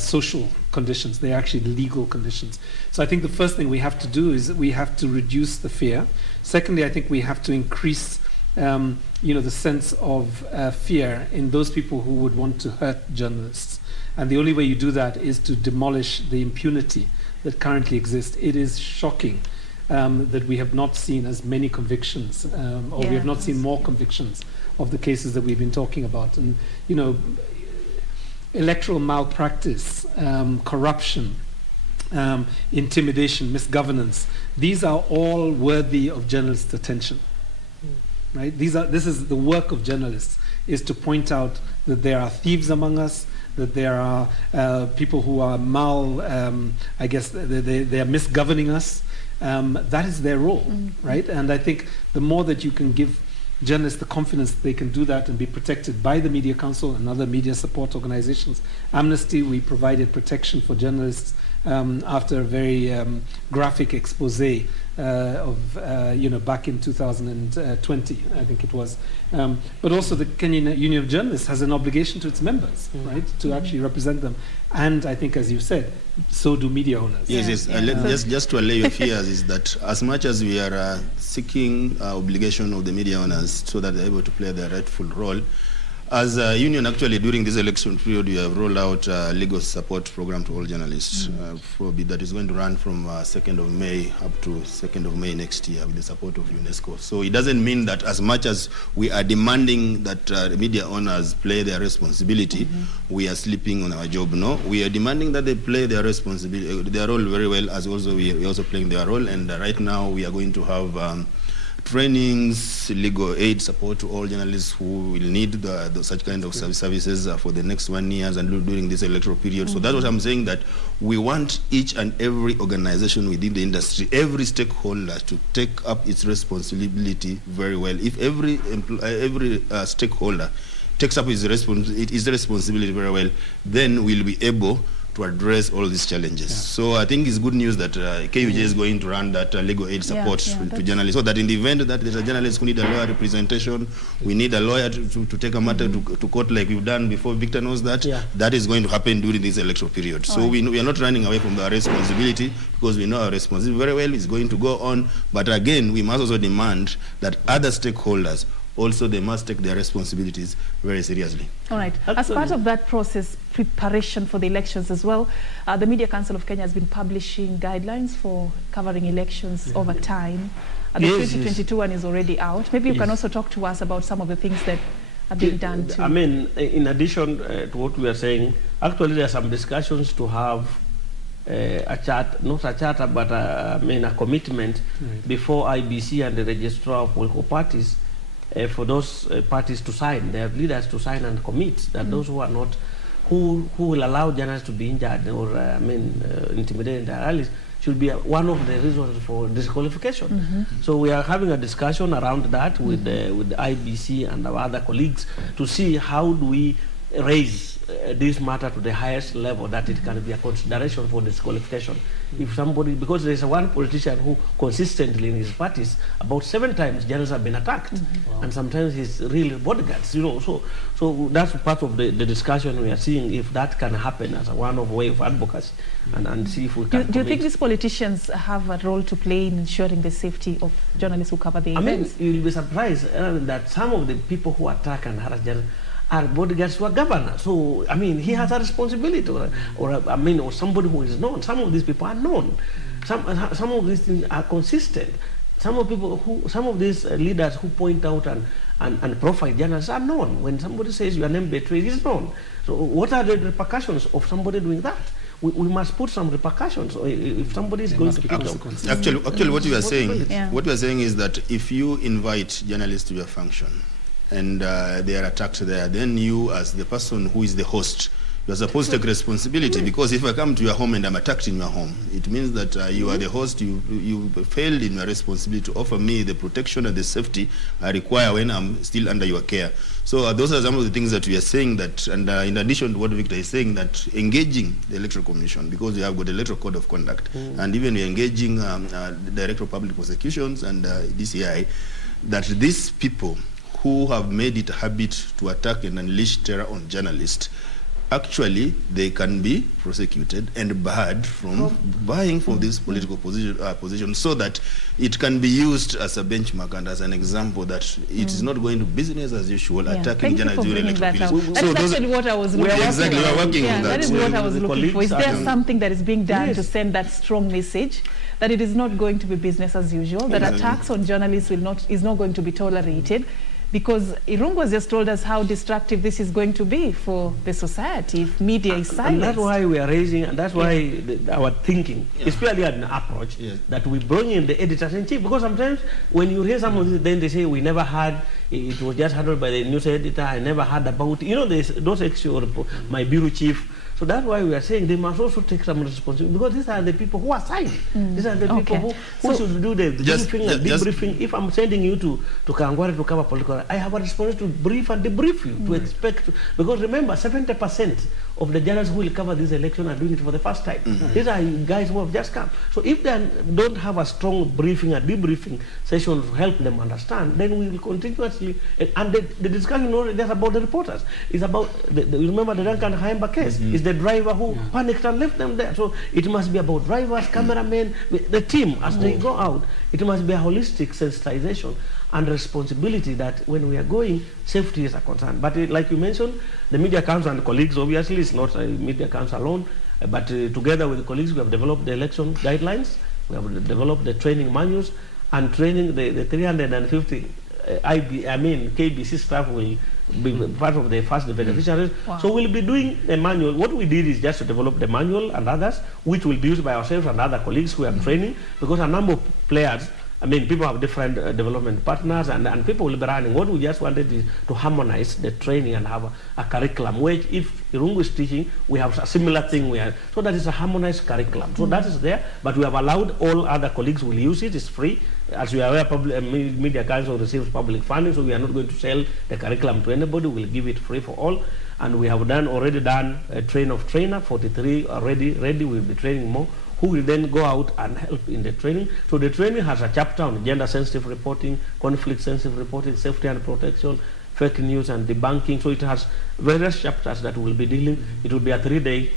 social conditions. They're actually legal conditions. So I think the first thing we have to do is we have to reduce the fear. Secondly, I think we have to increase the sense of fear in those people who would want to hurt journalists. And the only way you do that is to demolish the impunity that currently exists. It is shocking that we have not seen as many convictions, or we have not seen more convictions of the cases that we've been talking about. And, electoral malpractice, corruption, intimidation, misgovernance, these are all worthy of journalists' attention. right? This is the work of journalists, is to point out that there are thieves among us, that there are people who are I guess they are misgoverning us. That is their role, right? And I think the more that you can give journalists the confidence that they can do that and be protected by the Media Council and other media support organizations. Amnesty, we provided protection for journalists after a very graphic expose of back in 2020, I think it was. But also the Kenyan Union of Journalists has an obligation to its members, right, to actually represent them. And I think, as you said, so do media owners. Yes. Just to allay your fears is that as much as we are seeking obligation of the media owners so that they're able to play their rightful role, as a union, actually, during this election period, we have rolled out a legal support program to all journalists that is going to run from 2nd of May up to 2nd of May next year with the support of UNESCO. So it doesn't mean that as much as we are demanding that media owners play their responsibility, we are sleeping on our job. No, we are demanding that they play their responsibility, their role very well, as also we are also playing their role. And right now we are going to have trainings, legal aid support to all journalists who will need such kind of services for the next 1 year and during this electoral period. So that's what I'm saying, that we want each and every organization within the industry, every stakeholder, to take up its responsibility very well. If every stakeholder takes up his responsibility very well, then we'll be able to address all these challenges. So I think it's good news that KUJ is going to run that legal aid support to journalists, so that in the event that there's a journalist who need a lawyer representation, we need a lawyer to take a matter to court like we've done before. Victor knows that. That is going to happen during this electoral period. So we are not running away from our responsibility, because we know our responsibility very well is going to go on. But again, we must also demand that other stakeholders also, they must take their responsibilities very seriously. All right. As part of that process, preparation for the elections as well, the Media Council of Kenya has been publishing guidelines for covering elections over time. The 2022 one is already out. Maybe you can also talk to us about some of the things that are being done too. I mean, in addition to what we are saying, actually there are some discussions to have a chart, not a charter, but a commitment before IBC and the registrar of political parties, for those parties to sign. They have leaders to sign and commit that those who are not, who will allow journalists to be injured or intimidated in their rallies, should be one of the reasons for disqualification. So we are having a discussion around that with the IBC and our other colleagues to see how do we raise this matter to the highest level that it can be a consideration for disqualification. If somebody, because there is one politician who consistently in his parties, about 7 times journalists have been attacked, and sometimes he's really bodyguards, so that's part of the discussion we are seeing, if that can happen as a way of advocacy, and see if we can. Do you think these politicians have a role to play in ensuring the safety of journalists who cover the events? I mean, you'll be surprised that some of the people who attack and harass journalists are bodyguards to a governor. So, I mean, he has a responsibility, or somebody who is known. Some of these people are known. Some of these things are consistent. Some of these leaders who point out and profile journalists are known. When somebody says your name betrayed, it's known. So, what are the repercussions of somebody doing that? We must put some repercussions. So if somebody is going to put actually, what you are saying, is that if you invite journalists to your function, and they are attacked there, then you, as the person who is the host, you are supposed to take responsibility, because if I come to your home and I'm attacked in your home, it means that you are the host, you failed in your responsibility to offer me the protection and the safety I require when I'm still under your care. So those are some of the things that we are saying, that, and in addition to what Victor is saying, that engaging the Electoral Commission, because we have got the Electoral Code of Conduct, and even we are engaging the Director of Public Prosecutions and DCI, that these people who have made it a habit to attack and unleash terror on journalists, actually they can be prosecuted and barred from buying from this political position, so that it can be used as a benchmark and as an example that it is not going to business as usual, attacking journalists during electoral periods. That's actually what I was looking for. Exactly, we are working on that. That is what I was looking for. Is there something that is being done to send that strong message that it is not going to be business as usual, that attacks on journalists is not going to be tolerated? Because Irungu has just told us how destructive this is going to be for the society if media is silent. And that's why we are raising, and that's why our thinking is purely an approach that we bring in the editors-in-chief. Because sometimes when you hear some of this, then they say, we never had, it was just handled by the news editor, I never heard about, you know, those extra, my bureau chief. So that's why we are saying they must also take some responsibility, because these are the people who are signed. These are the people who should do the briefing and debriefing. If I'm sending you to Kangware to cover political, I have a responsibility to brief and debrief you, to expect. Because remember, 70% of the journalists who will cover this election are doing it for the first time. These are guys who have just come. So if they don't have a strong briefing and debriefing session to help them understand, then we will continuously, and the discussion is not just about the reporters. It's about, you remember the Duncan Haemba case? It's the driver who panicked and left them there. So it must be about drivers, cameramen, the team as they go out. It must be a holistic sensitization and responsibility that when we are going, safety is a concern. But like you mentioned, the Media Council and colleagues, obviously it's not a Media Council alone, but together with the colleagues we have developed the election guidelines, we have developed the training manuals, and training the 350 KBC staff will be part of the first beneficiaries. So we'll be doing a manual. What we did is just to develop the manual and others, which will be used by ourselves and other colleagues who are training, because a number of players, people have different development partners, and people will be running. What we just wanted is to harmonize the training and have a curriculum, which if Irungu is teaching, we have a similar thing. So that is a harmonized curriculum. So that is there, but we have allowed all other colleagues will use it. It's free. As we are aware, Media Council receives public funding, so we are not going to sell the curriculum to anybody. We'll give it free for all. And we have already done a train of trainer, 43 already ready. We'll be training more, who will then go out and help in the training. So the training has a chapter on gender-sensitive reporting, conflict-sensitive reporting, safety and protection, fake news and debunking. So it has various chapters that will be dealing. It will be a 3-day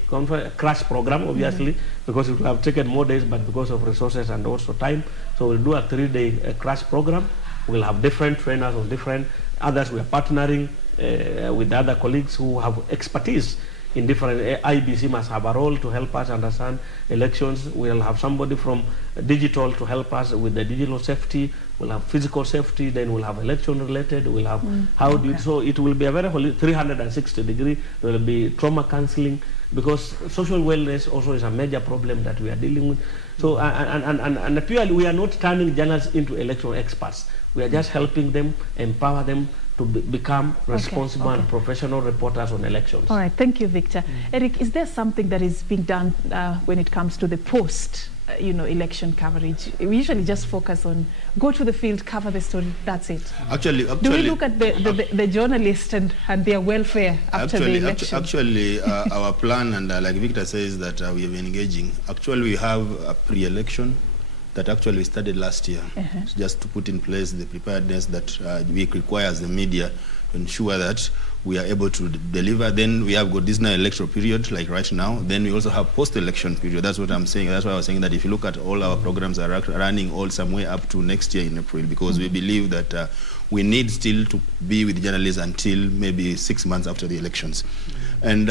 crash program, obviously, because it will have taken more days, but because of resources and also time. So we'll do a 3-day crash program. We'll have different trainers on different others. We are partnering with other colleagues who have expertise in different. IBC must have a role to help us understand elections. We'll have somebody from digital to help us with the digital safety. We'll have physical safety, then we'll have election related, we'll have so it will be a very 360-degree. There will be trauma counseling, because social wellness also is a major problem that we are dealing with. So and purely we are not turning journalists into election experts. We are just helping them, empower them to become responsible and professional reporters on elections. All right, thank you, Victor. Eric, is there something that is being done when it comes to the post election coverage? We usually just focus on go to the field, cover the story, that's it. Actually do we look at the journalists and their welfare after the election? Actually, our plan, and like Victor says, that we have been engaging. Actually, we have a pre-election that actually we started last year, just to put in place the preparedness that we require as the media to ensure that we are able to deliver. Then we have got this now electoral period, like right now. Then we also have post-election period. That's what I'm saying. That's why I was saying that if you look at all our programs are running all somewhere up to next year in April, because we believe that we need still to be with journalists until maybe 6 months after the elections. And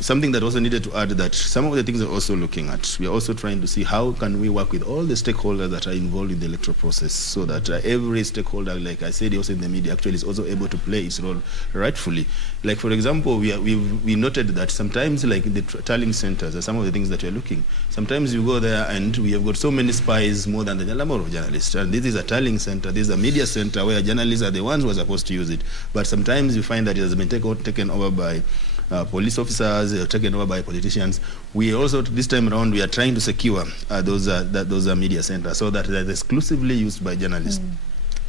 something that also needed to add, that some of the things we're also looking at, we are also trying to see how can we work with all the stakeholders that are involved in the electoral process, so that every stakeholder, like I said also in the media, actually is also able to play its role rightfully. Like for example, we noted that sometimes, like the tallying centers are some of the things that we're looking. Sometimes you go there and we have got so many spies, more than the number of journalists. And this is a tallying center, this is a media center where journalists are the ones who are supposed to use it. But sometimes you find that it has been taken over by police officers, taken over by politicians. We also, this time around, we are trying to secure those media centers so that they're exclusively used by journalists.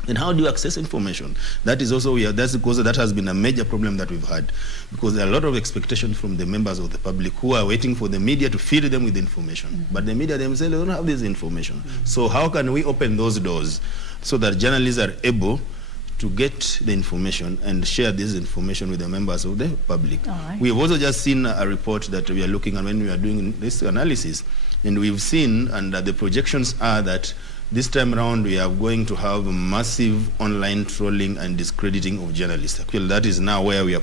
And how do you access information? That is also, that's because that has been a major problem that we've had, because there are a lot of expectations from the members of the public who are waiting for the media to feed them with information. But the media themselves don't have this information. So how can we open those doors so that journalists are able to get the information and share this information with the members of the public? We have also just seen a report that we are looking at when we are doing this analysis, and we've seen, and the projections are that this time around we are going to have massive online trolling and discrediting of journalists. Actually, that is now where we are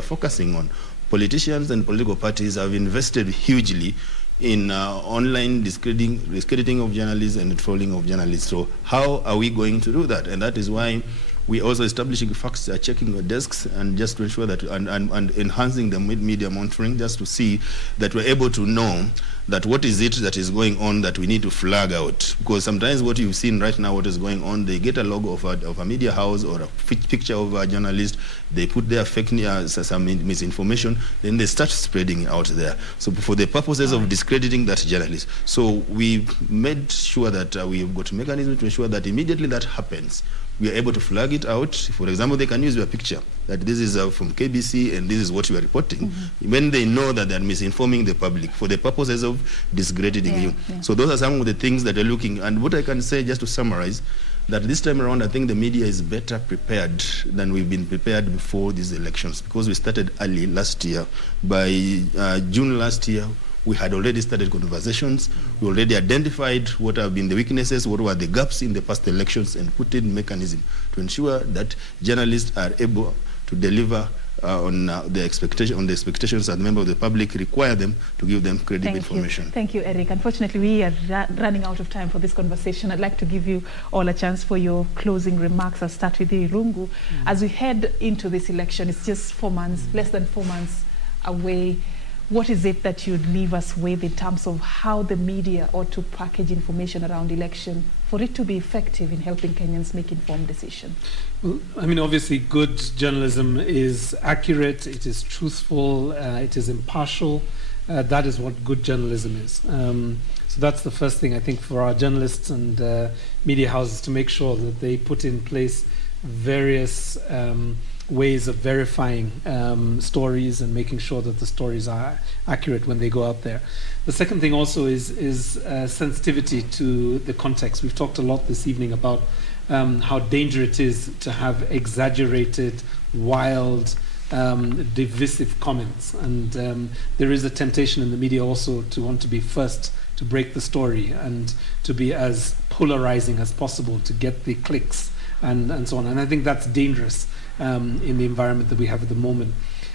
focusing on. Politicians and political parties have invested hugely in online discrediting of journalists and trolling of journalists. So how are we going to do that? And that is why We're also establishing fact-checking desks, and just to ensure that, and enhancing the media monitoring, just to see that we're able to know that what is it that is going on that we need to flag out. Because sometimes what you've seen right now, what is going on, they get a logo of a media house or a picture of a journalist, they put their fake news, some misinformation, then they start spreading it out there. So for the purposes of discrediting that journalist. So we've made sure that we've got mechanisms to ensure that immediately that happens, we are able to flag it out. For example, they can use your picture, that this is from KBC and this is what you are reporting. When they know that they're misinforming the public for the purposes of discrediting you. So those are some of the things that are looking. And what I can say, just to summarize, that this time around, I think the media is better prepared than we've been prepared before these elections, because we started early last year. By June last year, we had already started conversations. We already identified what have been the weaknesses, what were the gaps in the past elections, and put in mechanism to ensure that journalists are able to deliver on the expectations that members of the public require them to give them credible information. Thank you, Eric. Unfortunately, we are running out of time for this conversation. I'd like to give you all a chance for your closing remarks. I'll start with you, Irungu. As we head into this election, it's just 4 months, less than 4 months away. What is it that you'd leave us with in terms of how the media ought to package information around election for it to be effective in helping Kenyans make informed decisions? Well, I mean, obviously, good journalism is accurate, it is truthful, it is impartial. That is what good journalism is. So that's the first thing, I think, for our journalists and media houses, to make sure that they put in place various ways of verifying stories and making sure that the stories are accurate when they go out there. The second thing also is sensitivity to the context. We've talked a lot this evening about how dangerous it is to have exaggerated, wild, divisive comments. And there is a temptation in the media also to want to be first to break the story and to be as polarizing as possible to get the clicks and so on. And I think that's dangerous in the environment that we have at the moment.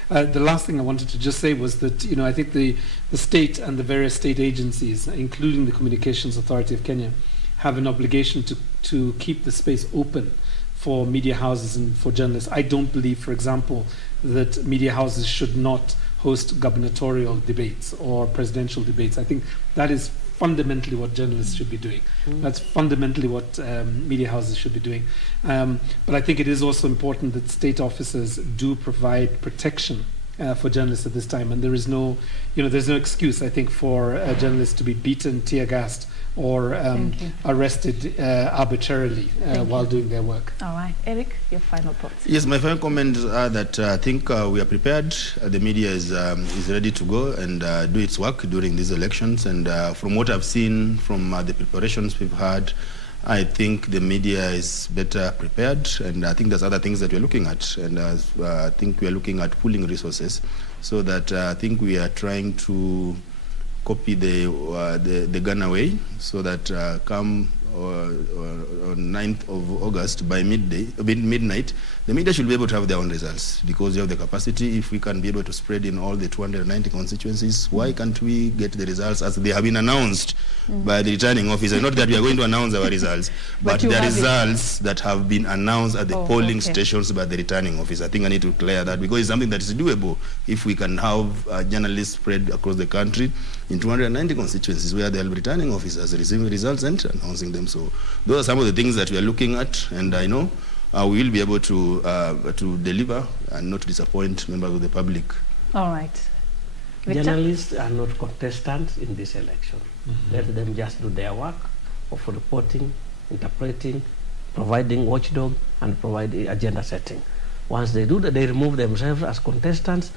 The last thing I wanted to just say was that, you know, I think the state and the various state agencies, including the Communications Authority of Kenya, have an obligation to keep the space open for media houses and for journalists. I don't believe, for example, that media houses should not host gubernatorial debates or presidential debates. I think that is fundamentally what journalists should be doing. That's fundamentally what media houses should be doing. But I think it is also important that state officers do provide protection for journalists at this time. And there is no, there's no excuse, I think, for journalists to be beaten, tear-gassed, or arrested arbitrarily while doing their work. All right. Eric, your final thoughts. Yes, my final comments are that I think we are prepared. The media is ready to go and do its work during these elections. And from what I've seen from the preparations we've had, I think the media is better prepared. And I think there's other things that we're looking at. And I think we're looking at pooling resources so that I think we are trying to copy the Ghana way, so that come on 9th of August by midnight, the media should be able to have their own results, because you have the capacity. If we can be able to spread in all the 290 constituencies, why can't we get the results as they have been announced by the returning officer? Not that we are going to announce our results, but the results that have been announced at the polling stations by the returning officer. I think I need to clear that, because it's something that is doable if we can have journalists spread across the country in 290 constituencies where there are returning officers receiving results and announcing them. So those are some of the things that we are looking at, and I know we will be able to deliver and not disappoint members of the public. All right. Victor? Journalists are not contestants in this election. Let them just do their work of reporting, interpreting, providing watchdog, and providing agenda setting. Once they do that, they remove themselves as contestants.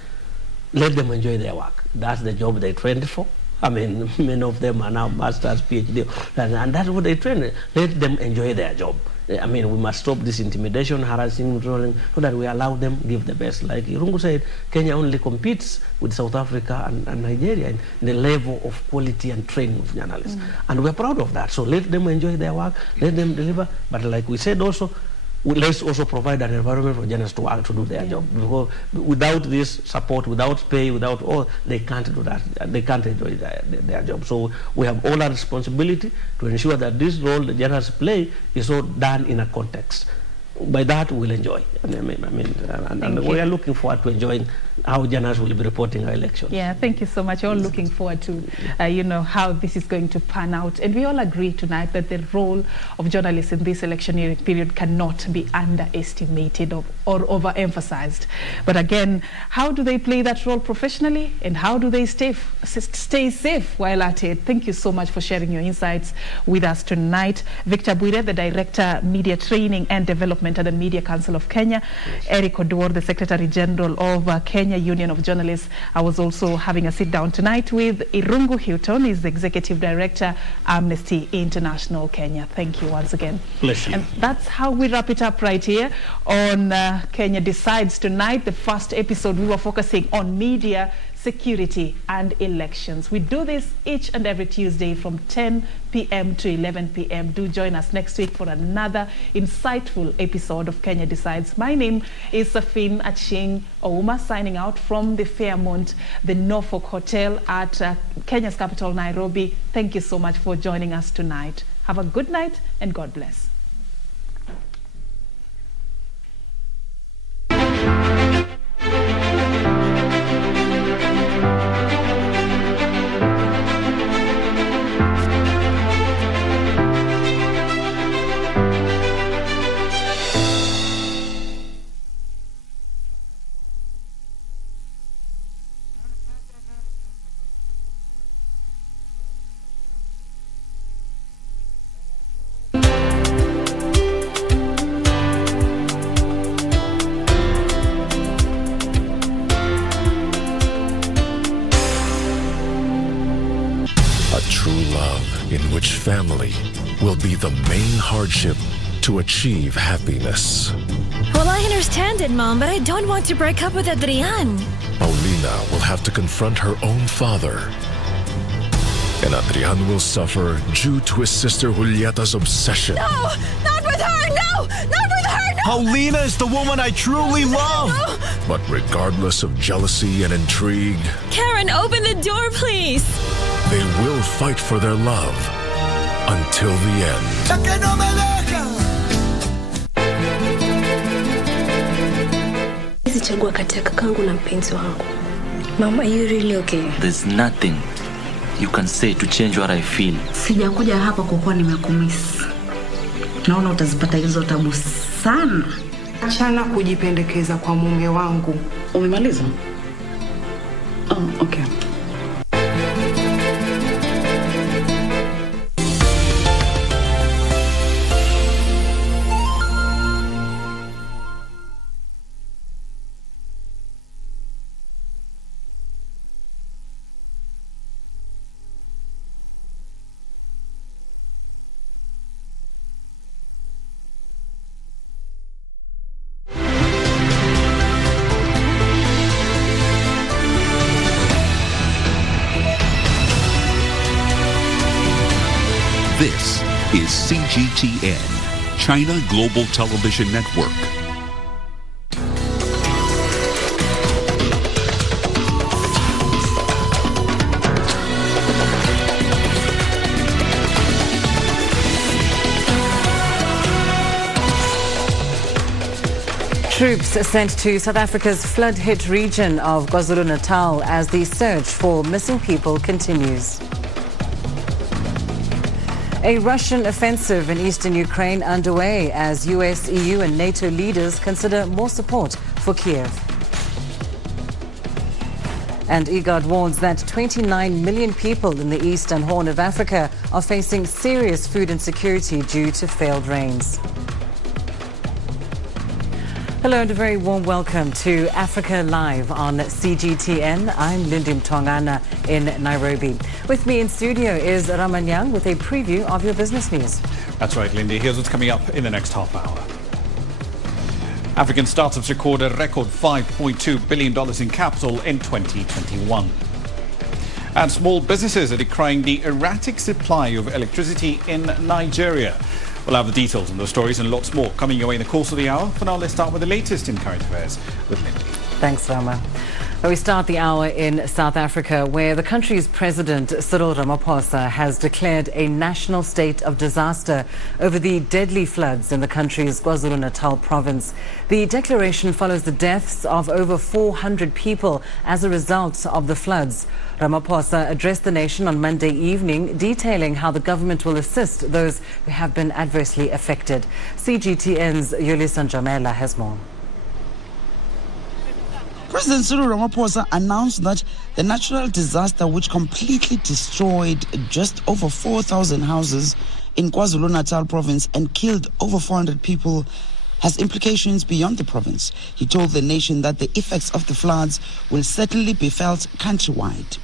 Let them enjoy their work. That's the job they trained for. I mean, many of them are now masters, PhD, and that's what they train. Let them enjoy their job. I mean, we must stop this intimidation, harassing, trolling, so that we allow them give the best. Like Irungu said, Kenya only competes with South Africa and Nigeria in the level of quality and training of journalists. And we're proud of that. So let them enjoy their work, let them deliver. But like we said also, let's also provide an environment for journalists to work, to do their job. Because without this support, without pay, without all, they can't do that. They can't enjoy their job. So we have all our responsibility to ensure that this role the journalists play is all done in a context. by that we'll enjoy. And we are looking forward to enjoying how journalists will be reporting our elections. Yeah, thank you so much. We're all looking forward to, how this is going to pan out. And we all agree tonight that the role of journalists in this electioneering period cannot be underestimated or overemphasized. But again, how do they play that role professionally, and how do they stay safe while at it? Thank you so much for sharing your insights with us tonight. Victor Bwire, the Director, Media Training and Development at the Media Council of Kenya. Yes. Eric Oduor, the Secretary General of Kenya Union of Journalists. I was also having a sit down tonight with Irungu Hilton, is the Executive Director, Amnesty International Kenya. Thank you once again. Bless you. And that's how we wrap it up right here on Kenya Decides tonight. The first episode, we were focusing on media, security and elections. We do this each and every Tuesday from 10 p.m. to 11 p.m. Do join us next week for another insightful episode of Kenya Decides. My name is Safin Aching Ouma, signing out from the Fairmont, the Norfolk Hotel at Kenya's capital, Nairobi. Thank you so much for joining us tonight. Have a good night and God bless. Family will be the main hardship to achieve happiness. Well, I understand it, Mom, but I don't want to break up with Adrian. Paulina will have to confront her own father. And Adrian will suffer due to his sister Julieta's obsession. No! Not with her! No! Not with her! No! Paulina is the woman I truly love! No! But regardless of jealousy and intrigue... Karen, open the door, please! They will fight for their love. Until the end. Sichagua kati ya kakangu na mpenzi wangu. Mama, are you really okay? There's nothing you can say to change what I feel. Sijakuja hapa kwa kuwa nimekumisi. Naona utazipata hizo tabu sana. Achana kujipendekeza kwa mume wangu. Umemaliza? Oh, okay. This is CGTN, China Global Television Network. Troops sent to South Africa's flood-hit region of KwaZulu-Natal as the search for missing people continues. A Russian offensive in eastern Ukraine underway as US, EU and NATO leaders consider more support for Kiev. And IGAD warns that 29 million people in the Eastern Horn of Africa are facing serious food insecurity due to failed rains. Hello and a very warm welcome to Africa Live on CGTN. I'm Lindy Mtongana in Nairobi. With me in studio is Raman Young with a preview of your business news. That's right, Lindy. Here's what's coming up in the next half hour. African startups record a record $5.2 billion in capital in 2021. And small businesses are decrying the erratic supply of electricity in Nigeria. We'll have the details on those stories and lots more coming your way in the course of the hour. For now, let's start with the latest in current affairs with Lindy. Thanks, Rama. We start the hour in South Africa, where the country's president, Cyril Ramaphosa, has declared a national state of disaster over the deadly floods in the country's KwaZulu-Natal province. The declaration follows the deaths of over 400 people as a result of the floods. Ramaphosa addressed the nation on Monday evening, detailing how the government will assist those who have been adversely affected. CGTN's Yulisa Njamela has more. President Cyril Ramaphosa announced that the natural disaster, which completely destroyed just over 4,000 houses in KwaZulu-Natal province and killed over 400 people, has implications beyond the province. He told the nation that the effects of the floods will certainly be felt countrywide.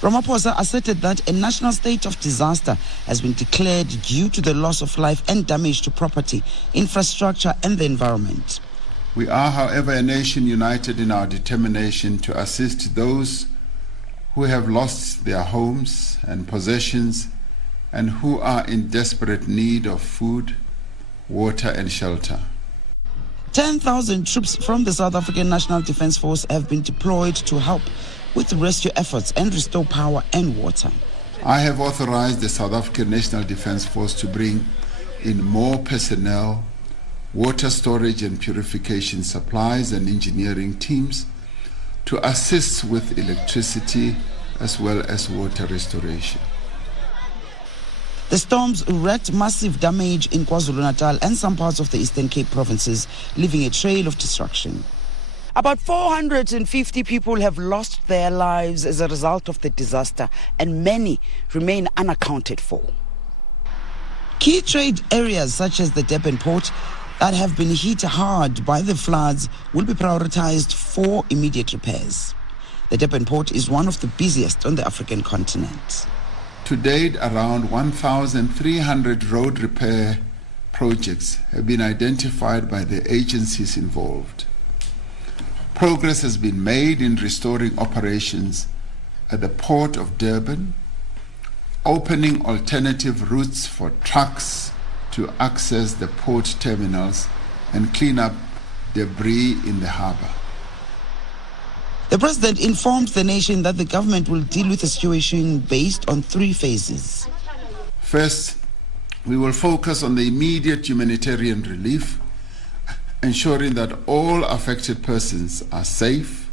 Ramaphosa asserted that a national state of disaster has been declared due to the loss of life and damage to property, infrastructure and the environment. We are, however, a nation united in our determination to assist those who have lost their homes and possessions and who are in desperate need of food, water and shelter. 10,000 troops from the South African National Defence Force have been deployed to help with rescue efforts and restore power and water. I have authorized the South African National Defence Force to bring in more personnel, water storage and purification supplies and engineering teams to assist with electricity as well as water restoration. The storms wreaked massive damage in KwaZulu-Natal and some parts of the Eastern Cape provinces, leaving a trail of destruction. About 450 people have lost their lives as a result of the disaster, and many remain unaccounted for. Key trade areas such as the Durban port that have been hit hard by the floods will be prioritized for immediate repairs. The Durban port is one of the busiest on the African continent. To date, around 1,300 road repair projects have been identified by the agencies involved. Progress has been made in restoring operations at the port of Durban, opening alternative routes for trucks to access the port terminals and clean up debris in the harbor. The president informed the nation that the government will deal with the situation based on 3 phases. First, we will focus on the immediate humanitarian relief, ensuring that all affected persons are safe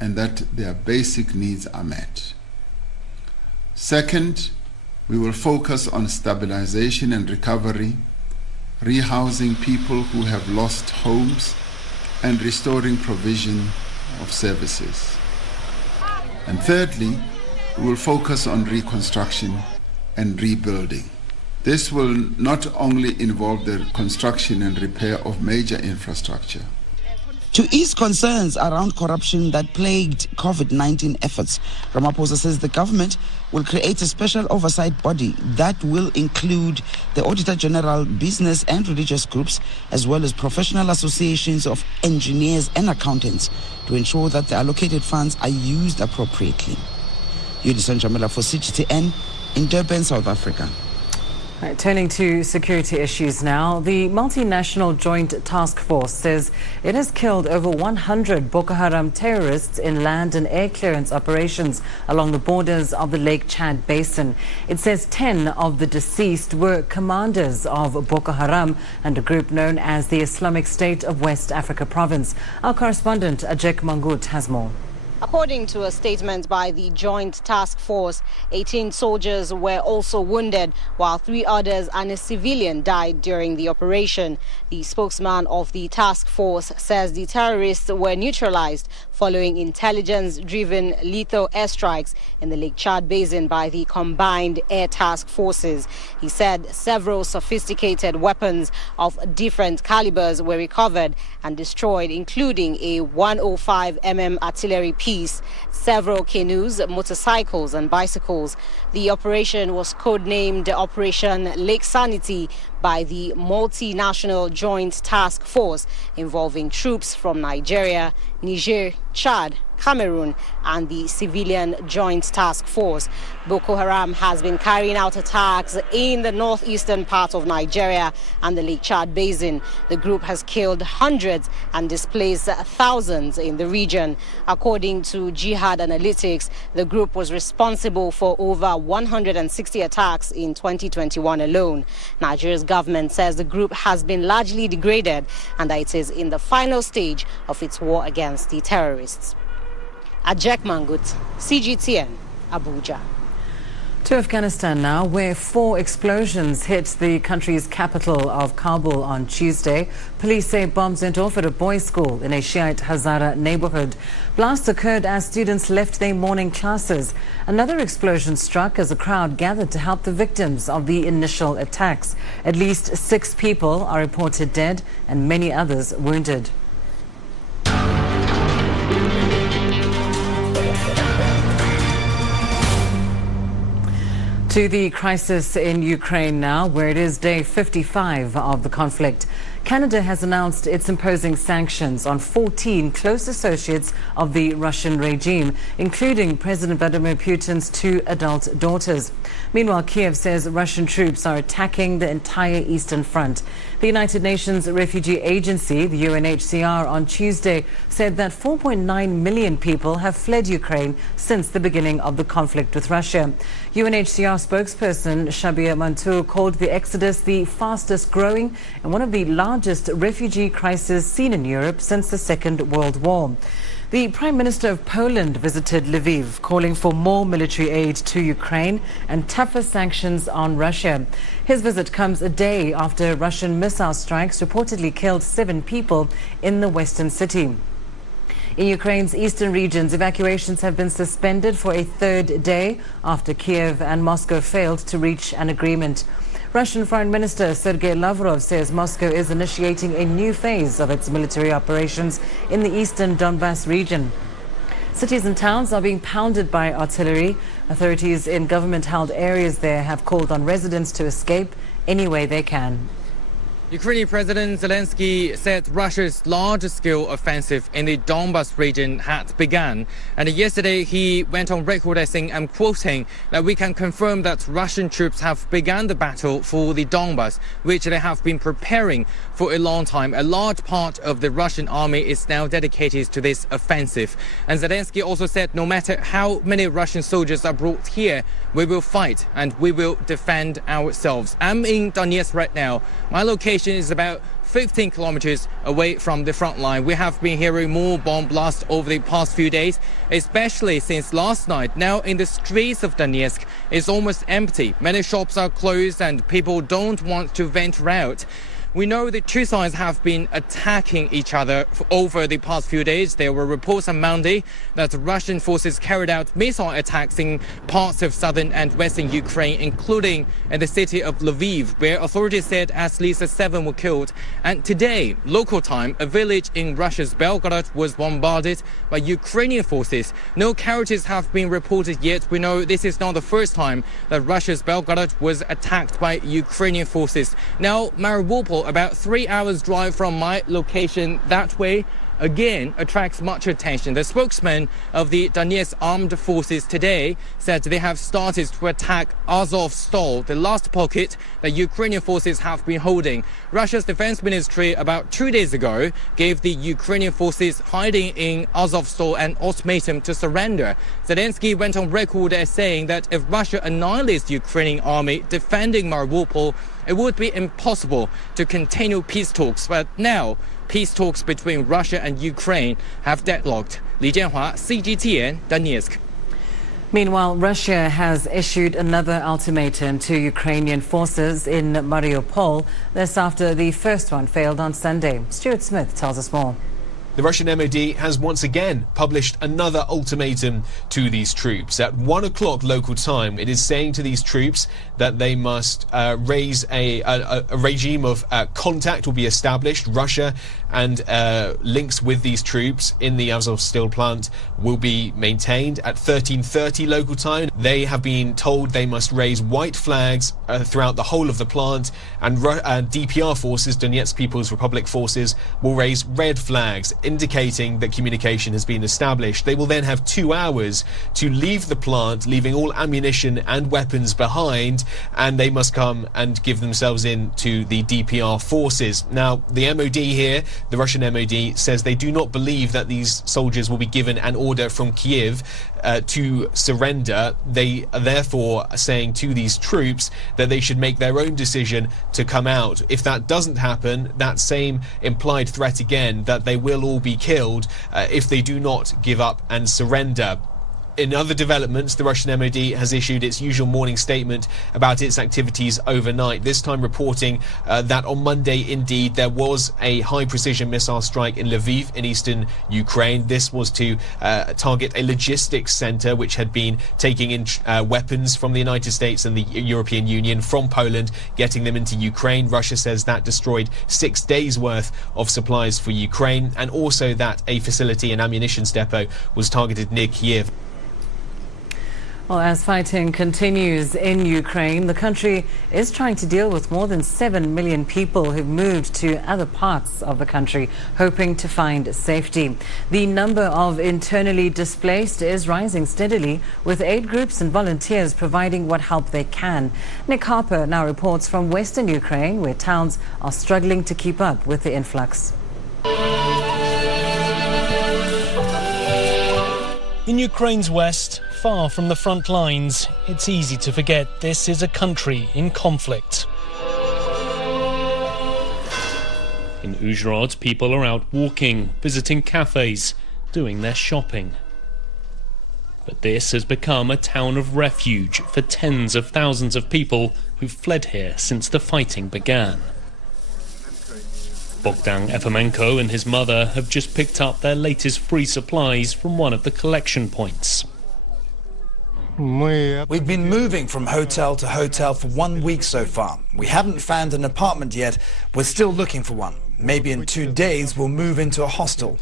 and that their basic needs are met. Second, we will focus on stabilization and recovery, rehousing people who have lost homes, and restoring provision of services. And thirdly, we will focus on reconstruction and rebuilding. This will not only involve the construction and repair of major infrastructure. To ease concerns around corruption that plagued COVID-19 efforts, Ramaphosa says the government will create a special oversight body that will include the Auditor General, business and religious groups, as well as professional associations of engineers and accountants to ensure that the allocated funds are used appropriately. Yulisa Njamela for CGTN in Durban, South Africa. Right, turning to security issues now, the multinational joint task force says it has killed over 100 Boko Haram terrorists in land and air clearance operations along the borders of the Lake Chad Basin. It says 10 of the deceased were commanders of Boko Haram and a group known as the Islamic State of West Africa Province. Our correspondent Ajek Mangut has more. According to a statement by the Joint Task Force, 18 soldiers were also wounded, while 3 others and a civilian died during the operation. The spokesman of the task force says the terrorists were neutralized following intelligence-driven lethal airstrikes in the Lake Chad Basin by the combined air task forces. He said several sophisticated weapons of different calibers were recovered and destroyed, including a 105mm artillery piece, several canoes, motorcycles and bicycles. The operation was codenamed Operation Lake Sanity by the multinational joint task force involving troops from Nigeria, Niger, Chad Cameroon, and the Civilian Joint Task Force. Boko Haram has been carrying out attacks in the northeastern part of Nigeria and the Lake Chad Basin. The group has killed hundreds and displaced thousands in the region. According to Jihad Analytics, the group was responsible for over 160 attacks in 2021 alone. Nigeria's government says the group has been largely degraded and that it is in the final stage of its war against the terrorists. Ajek Mangut, CGTN, Abuja. To Afghanistan now, where 4 explosions hit the country's capital of Kabul on Tuesday. Police say bombs went off at a boys' school in a Shiite Hazara neighborhood. Blasts occurred as students left their morning classes. Another explosion struck as a crowd gathered to help the victims of the initial attacks. At least 6 people are reported dead and many others wounded. To the crisis in Ukraine now, where it is day 55 of the conflict. Canada has announced it's imposing sanctions on 14 close associates of the Russian regime, including President Vladimir Putin's 2 adult daughters. Meanwhile, Kiev says Russian troops are attacking the entire eastern front. The United Nations Refugee Agency, the UNHCR, on Tuesday said that 4.9 million people have fled Ukraine since the beginning of the conflict with Russia. UNHCR spokesperson Shabir Mantour called the exodus the fastest growing and one of the largest refugee crises seen in Europe since the Second World War. The Prime Minister of Poland visited Lviv, calling for more military aid to Ukraine and tougher sanctions on Russia. His visit comes a day after Russian missile strikes reportedly killed 7 people in the western city. In Ukraine's eastern regions, evacuations have been suspended for a 3rd day after Kiev and Moscow failed to reach an agreement. Russian Foreign Minister Sergei Lavrov says Moscow is initiating a new phase of its military operations in the eastern Donbas region. Cities and towns are being pounded by artillery. Authorities in government-held areas there have called on residents to escape any way they can. Ukrainian President Zelensky said Russia's large-scale offensive in the Donbas region had begun. And yesterday he went on record as saying, I'm quoting, that we can confirm that Russian troops have begun the battle for the Donbas, which they have been preparing for a long time. A large part of the Russian army is now dedicated to this offensive. And Zelensky also said no matter how many Russian soldiers are brought here, we will fight and we will defend ourselves. I'm in Donetsk right now. My location is about 15 kilometers away from the front line. We have been hearing more bomb blasts over the past few days, especially since last night. Now in the streets of Donetsk, it's almost empty. Many shops are closed and people don't want to venture out. We know the two sides have been attacking each other over the past few days. There were reports on Monday that Russian forces carried out missile attacks in parts of southern and western Ukraine, including in the city of Lviv, where authorities said at least 7 were killed. And today, local time, a village in Russia's Belgorod was bombarded by Ukrainian forces. No casualties have been reported yet. We know this is not the first time that Russia's Belgorod was attacked by Ukrainian forces. Now, Mariupol, about 3 hours drive from my location that way, again attracts much attention. The spokesman of the Donetsk Armed Forces today said they have started to attack Azovstal, the last pocket that Ukrainian forces have been holding. Russia's defense ministry about 2 days ago gave the Ukrainian forces hiding in Azovstal an ultimatum to surrender. Zelensky went on record as saying that if Russia annihilates the Ukrainian army defending Mariupol, it would be impossible to continue peace talks. But now, peace talks between Russia and Ukraine have deadlocked. Li Jianhua, CGTN, Donetsk. Meanwhile, Russia has issued another ultimatum to Ukrainian forces in Mariupol. This after the first one failed on Sunday. Stuart Smith tells us more. The Russian MOD has once again published another ultimatum to these troops. At 1 o'clock local time, it is saying to these troops that they must raise a regime of contact will be established. Russia and links with these troops in the Azovstal plant will be maintained. At 13:30 local time, they have been told they must raise white flags throughout the whole of the plant, and DPR forces, Donetsk People's Republic forces, will raise red flags. indicating that communication has been established. They will then have 2 hours to leave the plant, leaving all ammunition and weapons behind, and they must come and give themselves in to the DPR forces. Now, the MOD here, the Russian MOD, says they do not believe that these soldiers will be given an order from Kiev to surrender. They are therefore saying to these troops that they should make their own decision to come out. If that doesn't happen, that same implied threat again, that they will all be killed if they do not give up and surrender. In other developments, the Russian MOD has issued its usual morning statement about its activities overnight, this time reporting that on Monday, indeed, there was a high-precision missile strike in Lviv in eastern Ukraine. This was to target a logistics center which had been taking in weapons from the United States and the European Union from Poland, getting them into Ukraine. Russia says that destroyed 6 days' worth of supplies for Ukraine, and also that a facility, an ammunitions depot, was targeted near Kiev. Well, as fighting continues in Ukraine, the country is trying to deal with more than 7 million people who've moved to other parts of the country, hoping to find safety. The number of internally displaced is rising steadily, with aid groups and volunteers providing what help they can. Nick Harper now reports from western Ukraine, where towns are struggling to keep up with the influx. In Ukraine's west, far from the front lines, it's easy to forget this is a country in conflict. In Uzhhorod, people are out walking, visiting cafes, doing their shopping. But this has become a town of refuge for tens of thousands of people who've fled here since the fighting began. Bogdan Efomenko and his mother have just picked up their latest free supplies from one of the collection points. We've been moving from hotel to hotel for 1 week so far. We haven't found an apartment yet. We're still looking for one. Maybe in 2 days we'll move into a hostel.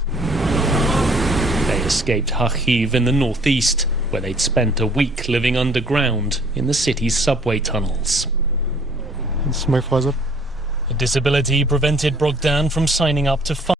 They escaped Kharkiv in the northeast, where they'd spent a week living underground in the city's subway tunnels. It's my father. A disability prevented Bogdan from signing up to fight.